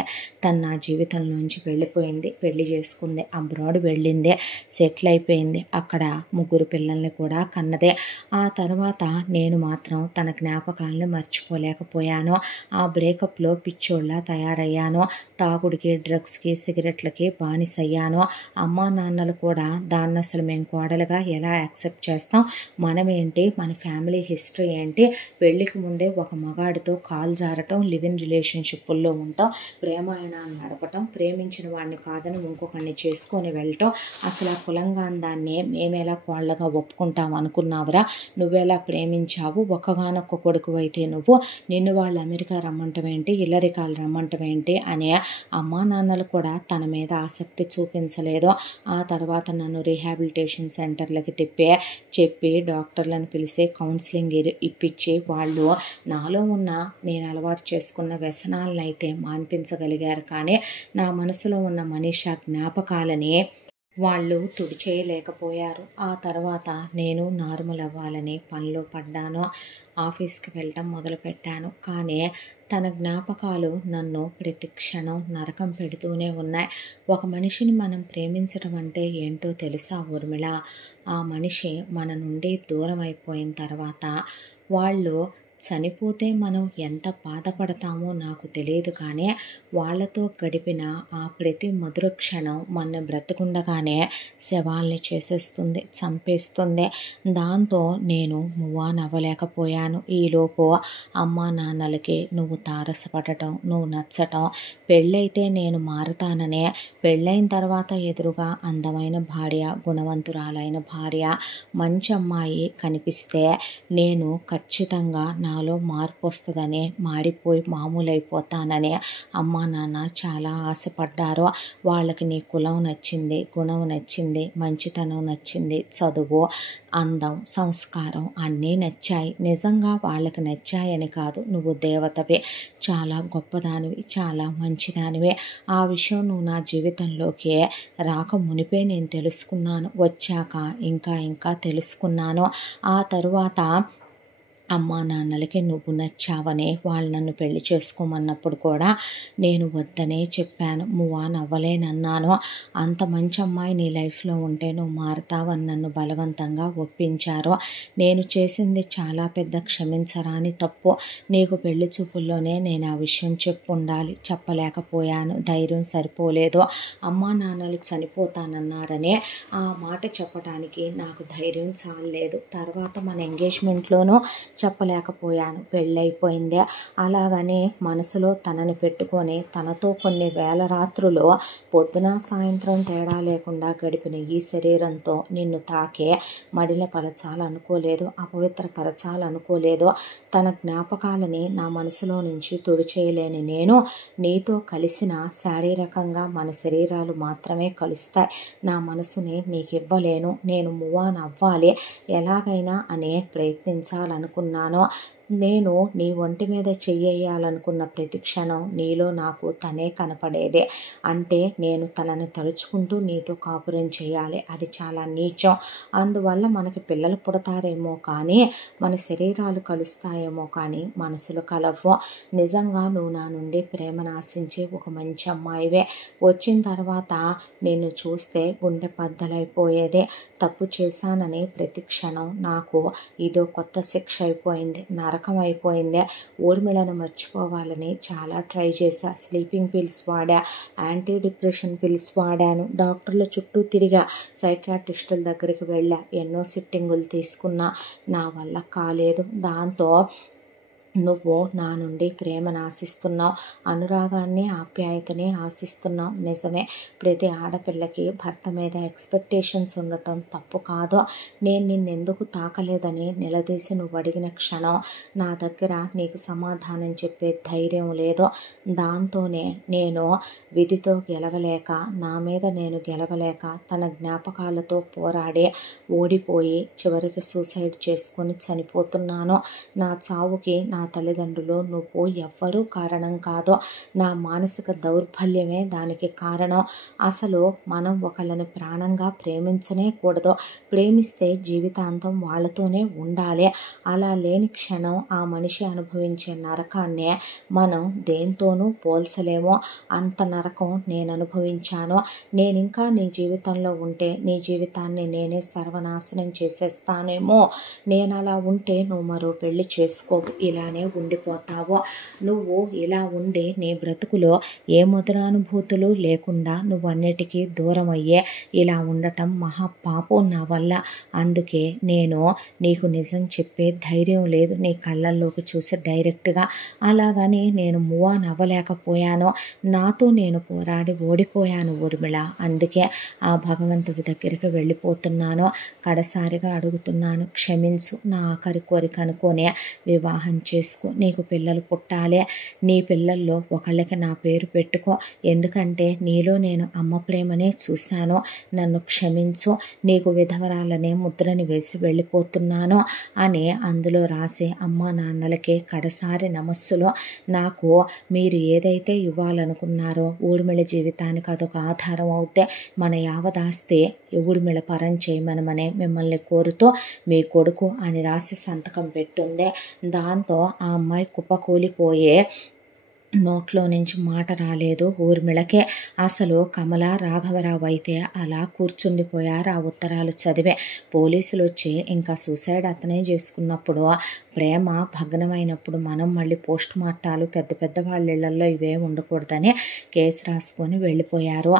తను నా జీవితంలోంచి వెళ్ళిపోయింది. పెళ్లి చేసుకుంది, అబ్రాడ్ వెళ్ళింది, సెటిల్ అయిపోయింది. అక్కడ 3 పిల్లల్ని కూడా కన్నదే. ఆ తర్వాత నేను మాత్రం తన జ్ఞాపకాలను మర్చిపోలేకపోయాను. ఆ బ్రేకప్లో పిచ్చోళ్ళ తయారయ్యాను. తాగుడికి, డ్రగ్స్కి, సిగరెట్లకి బానిసయ్యాను. అమ్మా నాన్నలు కూడా దాన్ని అసలు మేము కోడలుగా ఎలా యాక్సెప్ట్ చేస్తాం, మనమేంటి, మన ఫ్యామిలీ హిస్టరీ ఏంటి, పెళ్ళికి ముందే ఒక మగాడితో కాలు జారటం, లివ్ ఇన్ రిలేషన్షిప్పుల్లో ఉండటం, ప్రేమాయణాన్ని నడపటం, ప్రేమించిన వాడిని కాదని ఇంకొకరిని చేసుకొని వెళ్ళటం, అసలు ఆ కులంగాందాన్ని మేమేలా కోళ్ళగా ఒప్పుకుంటాం అనుకున్నావురా? నువ్వెలా ప్రేమించావు? ఒక్కగానొక్క కొడుకు అయితే నువ్వు, నిన్ను వాళ్ళు అమెరికా రమ్మంటం ఏంటి, ఇల్లరికాలు రమ్మంటం ఏంటి అనే అమ్మా నాన్నలు కూడా తన మీద ఆసక్తి చూపించలేదు. ఆ తర్వాత నన్ను రీహాబిలిటేషన్ సెంటర్లకి చెప్పి డాక్టర్లను పిలిచి కౌన్సిలింగ్ ఇప్పించి వాళ్ళు నాలో ఉన్న నేను అలవాటు చేసుకున్న వ్యసనాలను అయితే మాన్పించగలిగారు. కానీ నా మనసులో ఉన్న మనీషా జ్ఞాపకాలని వాళ్ళు తుడిచేయలేకపోయారు. ఆ తర్వాత నేను నార్మల్ అవ్వాలని పనిలో పడ్డాను. ఆఫీస్కి వెళ్ళటం మొదలుపెట్టాను. కానీ తన జ్ఞాపకాలు నన్ను ప్రతి క్షణం నరకం పెడుతూనే ఉన్నాయి. ఒక మనిషిని మనం ప్రేమించడం అంటే ఏంటో తెలుసా ఊర్మిళ? ఆ మనిషి మన నుండి దూరం అయిపోయిన తర్వాత వాళ్ళు చనిపోతే మనం ఎంత బాధపడతామో నాకు తెలియదు, కానీ వాళ్ళతో గడిపిన ఆ ప్రతి మధుర క్షణం మన బ్రతికుండగానే శవాల్ని చేసేస్తుంది, చంపేస్తుంది. దాంతో నేను మూవ్ ఆన్ అవ్వలేకపోయాను. ఈలోపు అమ్మా నాన్నలకి నువ్వు తారసపడటం, నువ్వు నచ్చటం, పెళ్ళైతే నేను మారుతాననే, పెళ్ళైన తర్వాత ఎదురుగా అందమైన భార్య, గుణవంతురాలైన భార్య, మంచి అమ్మాయి కనిపిస్తే నేను ఖచ్చితంగా నాలో మార్పు వస్తుందని, మాడిపోయి మామూలైపోతానని అమ్మా నాన్న చాలా ఆశపడ్డారు. వాళ్ళకి నీ కులం నచ్చింది, గుణం నచ్చింది, మంచితనం నచ్చింది, చదువు, అందం, సంస్కారం అన్నీ నచ్చాయి. నిజంగా వాళ్ళకి నచ్చాయని కాదు, నువ్వు దేవతవి, చాలా గొప్పదానివి, చాలా మంచిదానివి. ఆ విషయం నువ్వు నా జీవితంలోకి రాక మునిపే నేను తెలుసుకున్నాను. వచ్చాక ఇంకా ఇంకా తెలుసుకున్నాను. ఆ తరువాత అమ్మా నాన్నలకి నువ్వు నచ్చావని వాళ్ళు నన్ను పెళ్లి చేసుకోమన్నప్పుడు కూడా నేను వద్దనే చెప్పాను, మూవ్ ఆన్ అవ్వలేనన్నాను. అంత మంచి అమ్మాయి నీ లైఫ్లో ఉంటే నువ్వు మారుతావని నన్ను బలవంతంగా ఒప్పించారు. నేను చేసింది చాలా పెద్ద క్షమించరాని తప్పు. నీకు పెళ్లి చూపుల్లోనే నేను ఆ విషయం చెప్పుండాలి, చెప్పలేకపోయాను, ధైర్యం సరిపోలేదు. అమ్మా నాన్నలు చనిపోతానన్నారనే ఆ మాట చెప్పడానికి నాకు ధైర్యం చాలలేదు. తర్వాత మన ఎంగేజ్మెంట్లోనూ చెప్పలేకపోయాను, పెళ్ళైపోయింది. అలాగని మనసులో తనని పెట్టుకొని తనతో కొన్ని వేల రాత్రులు పొద్దున సాయంత్రం తేడా లేకుండా గడిపిన ఈ శరీరంతో నిన్ను తాకే మడిలపరచాలనుకోలేదు, అపవిత్రపరచాలనుకోలేదు. తన జ్ఞాపకాలని నా మనసులో నుంచి తుడిచేయలేని నేను నీతో కలిసిన శారీరకంగా మన శరీరాలు మాత్రమే కలుస్తాయి. నా మనసుని నీకు ఇవ్వలేను. నేను మూవ్ ఆన్ అవ్వాలి ఎలాగైనా అనే ప్రయత్నించాలనుకున్నాను. నేను నీ ఒంటి మీద చెయ్యేయాలనుకున్న ప్రతి క్షణం నీలో నాకు తనే కనపడేదే. అంటే నేను తనని తలుచుకుంటూ నీతో కాపురం చేయాలి, అది చాలా నీచం. అందువల్ల మనకి పిల్లలు పుడతారేమో కానీ మన శరీరాలు కలుస్తాయేమో కానీ మనసులు కలవు. నిజంగా నువ్వు నా నుండి ప్రేమను ఆశించే ఒక మంచి అమ్మాయివే. వచ్చిన తర్వాత నిన్ను చూస్తే గుండె బద్దలైపోయేదే. తప్పు చేశానని ప్రతి క్షణం నాకు ఇదో కొత్త శిక్ష అయిపోయింది, నరకం అయిపోయింది. ఊర్మిళను మర్చిపోవాలని చాలా ట్రై చేశా. స్లీపింగ్ పిల్స్ వాడా, యాంటీ డిప్రెషన్ పిల్స్ వాడాను, డాక్టర్ల చుట్టూ తిరిగా, సైకాట్రిస్టుల దగ్గరికి వెళ్ళా, ఎన్నో సిట్టింగులు తీసుకున్నా, నా వల్ల కాలేదు. దాంతో నువ్వు నా నుండి ప్రేమను ఆశిస్తున్నావు, అనురాగాన్ని, ఆప్యాయతని ఆశిస్తున్నావు. నిజమే, ప్రతి ఆడపిల్లకి భర్త మీద ఎక్స్పెక్టేషన్స్ ఉండటం తప్పు కాదు. నేను నిన్నెందుకు తాకలేదని నిలదీసి నువ్వు అడిగిన క్షణం నా దగ్గర నీకు సమాధానం చెప్పే ధైర్యం లేదు. దాంతోనే నేను విధితో గెలవలేక, నా మీద నేను గెలవలేక, తన జ్ఞాపకాలతో పోరాడి ఓడిపోయి చివరికి సూసైడ్ చేసుకొని చనిపోతున్నాను. నా చావుకి నా తల్లిదండ్రులు, నువ్వు ఎవ్వరూ కారణం కాదు. నా మానసిక దౌర్బల్యమే దానికి కారణం. అసలు మనం ఒకళ్ళని ప్రాణంగా ప్రేమించనే కూడదు. ప్రేమిస్తే జీవితాంతం వాళ్ళతోనే ఉండాలి. అలా లేని క్షణం ఆ మనిషి అనుభవించే నరకాన్నే మనం దేంతోనూ పోల్చలేము. అంత నరకం నేను అనుభవించాను. నేనింకా నీ జీవితంలో ఉంటే నీ జీవితాన్ని నేనే సర్వనాశనం చేసేస్తానేమో. నేను అలా ఉంటే నువ్వు మరో పెళ్లి చేసుకోవు, ఇలానే ఉండిపోతావు. నువ్వు ఇలా ఉండి నీ బ్రతుకులో ఏ మధురానుభూతులు లేకుండా నువ్వు అన్నిటికీ దూరం అయ్యే ఇలా ఉండటం మహా పాపం నా వల్ల. అందుకే నేను నీకు నిజం చెప్పే ధైర్యం లేదు, నీ కళ్ళల్లోకి చూసి డైరెక్ట్గా. అలాగని నేను మూవ్ ఆన్ అవ్వలేకపోయాను. నాతో నేను పోరాడి ఓడిపోయాను ఊర్మిళ. అందుకే ఆ భగవంతుడి దగ్గరికి వెళ్ళిపోతున్నాను. కడసారిగా అడుగుతున్నాను, క్షమించు. నా ఆఖరి కోరిక అనుకోనే వివాహం చేసుకో. నీకు పిల్లలు పుట్టాలి. నీ పిల్లల్లో ఒకళ్ళకి నా పేరు పెట్టుకో. ఎందుకంటే నీలో నేను అమ్మ ప్రేమనే చూశాను. నన్ను క్షమించు. నీకు విధవరాలనే ముద్రని వేసి వెళ్ళిపోతున్నాను అని అందులో రాసి అమ్మా నాన్నలకే కడసారి నమస్సులో నాకు మీరు ఏదైతే ఇవ్వాలనుకున్నారో ఊర్మిళ జీవితానికి అదొక ఆధారం అవుతే మన యావదాస్తే ఊర్మిళ పరం చేయమనమనే మిమ్మల్ని కోరుతూ మీ కొడుకు అని రాసి సంతకం పెట్టుంది. దాంతో ఆ అమ్మాయి కుప్పకూలిపోయే నోట్లో నుంచి మాట రాలేదు ఊర్మిళకే. అసలు కమల రాఘవరావు అయితే అలా కూర్చుండిపోయారు ఆ ఉత్తరాలు చదివే. పోలీసులు వచ్చి ఇంకా సూసైడ్ అతనే చేసుకున్నప్పుడు, ప్రేమ భగ్నమైనప్పుడు మనం మళ్ళీ పోస్ట్ మార్టాలు పెద్ద పెద్ద వాళ్ళ ఇళ్లలో ఇవే ఉండకూడదని కేసు రాసుకొని వెళ్ళిపోయారు.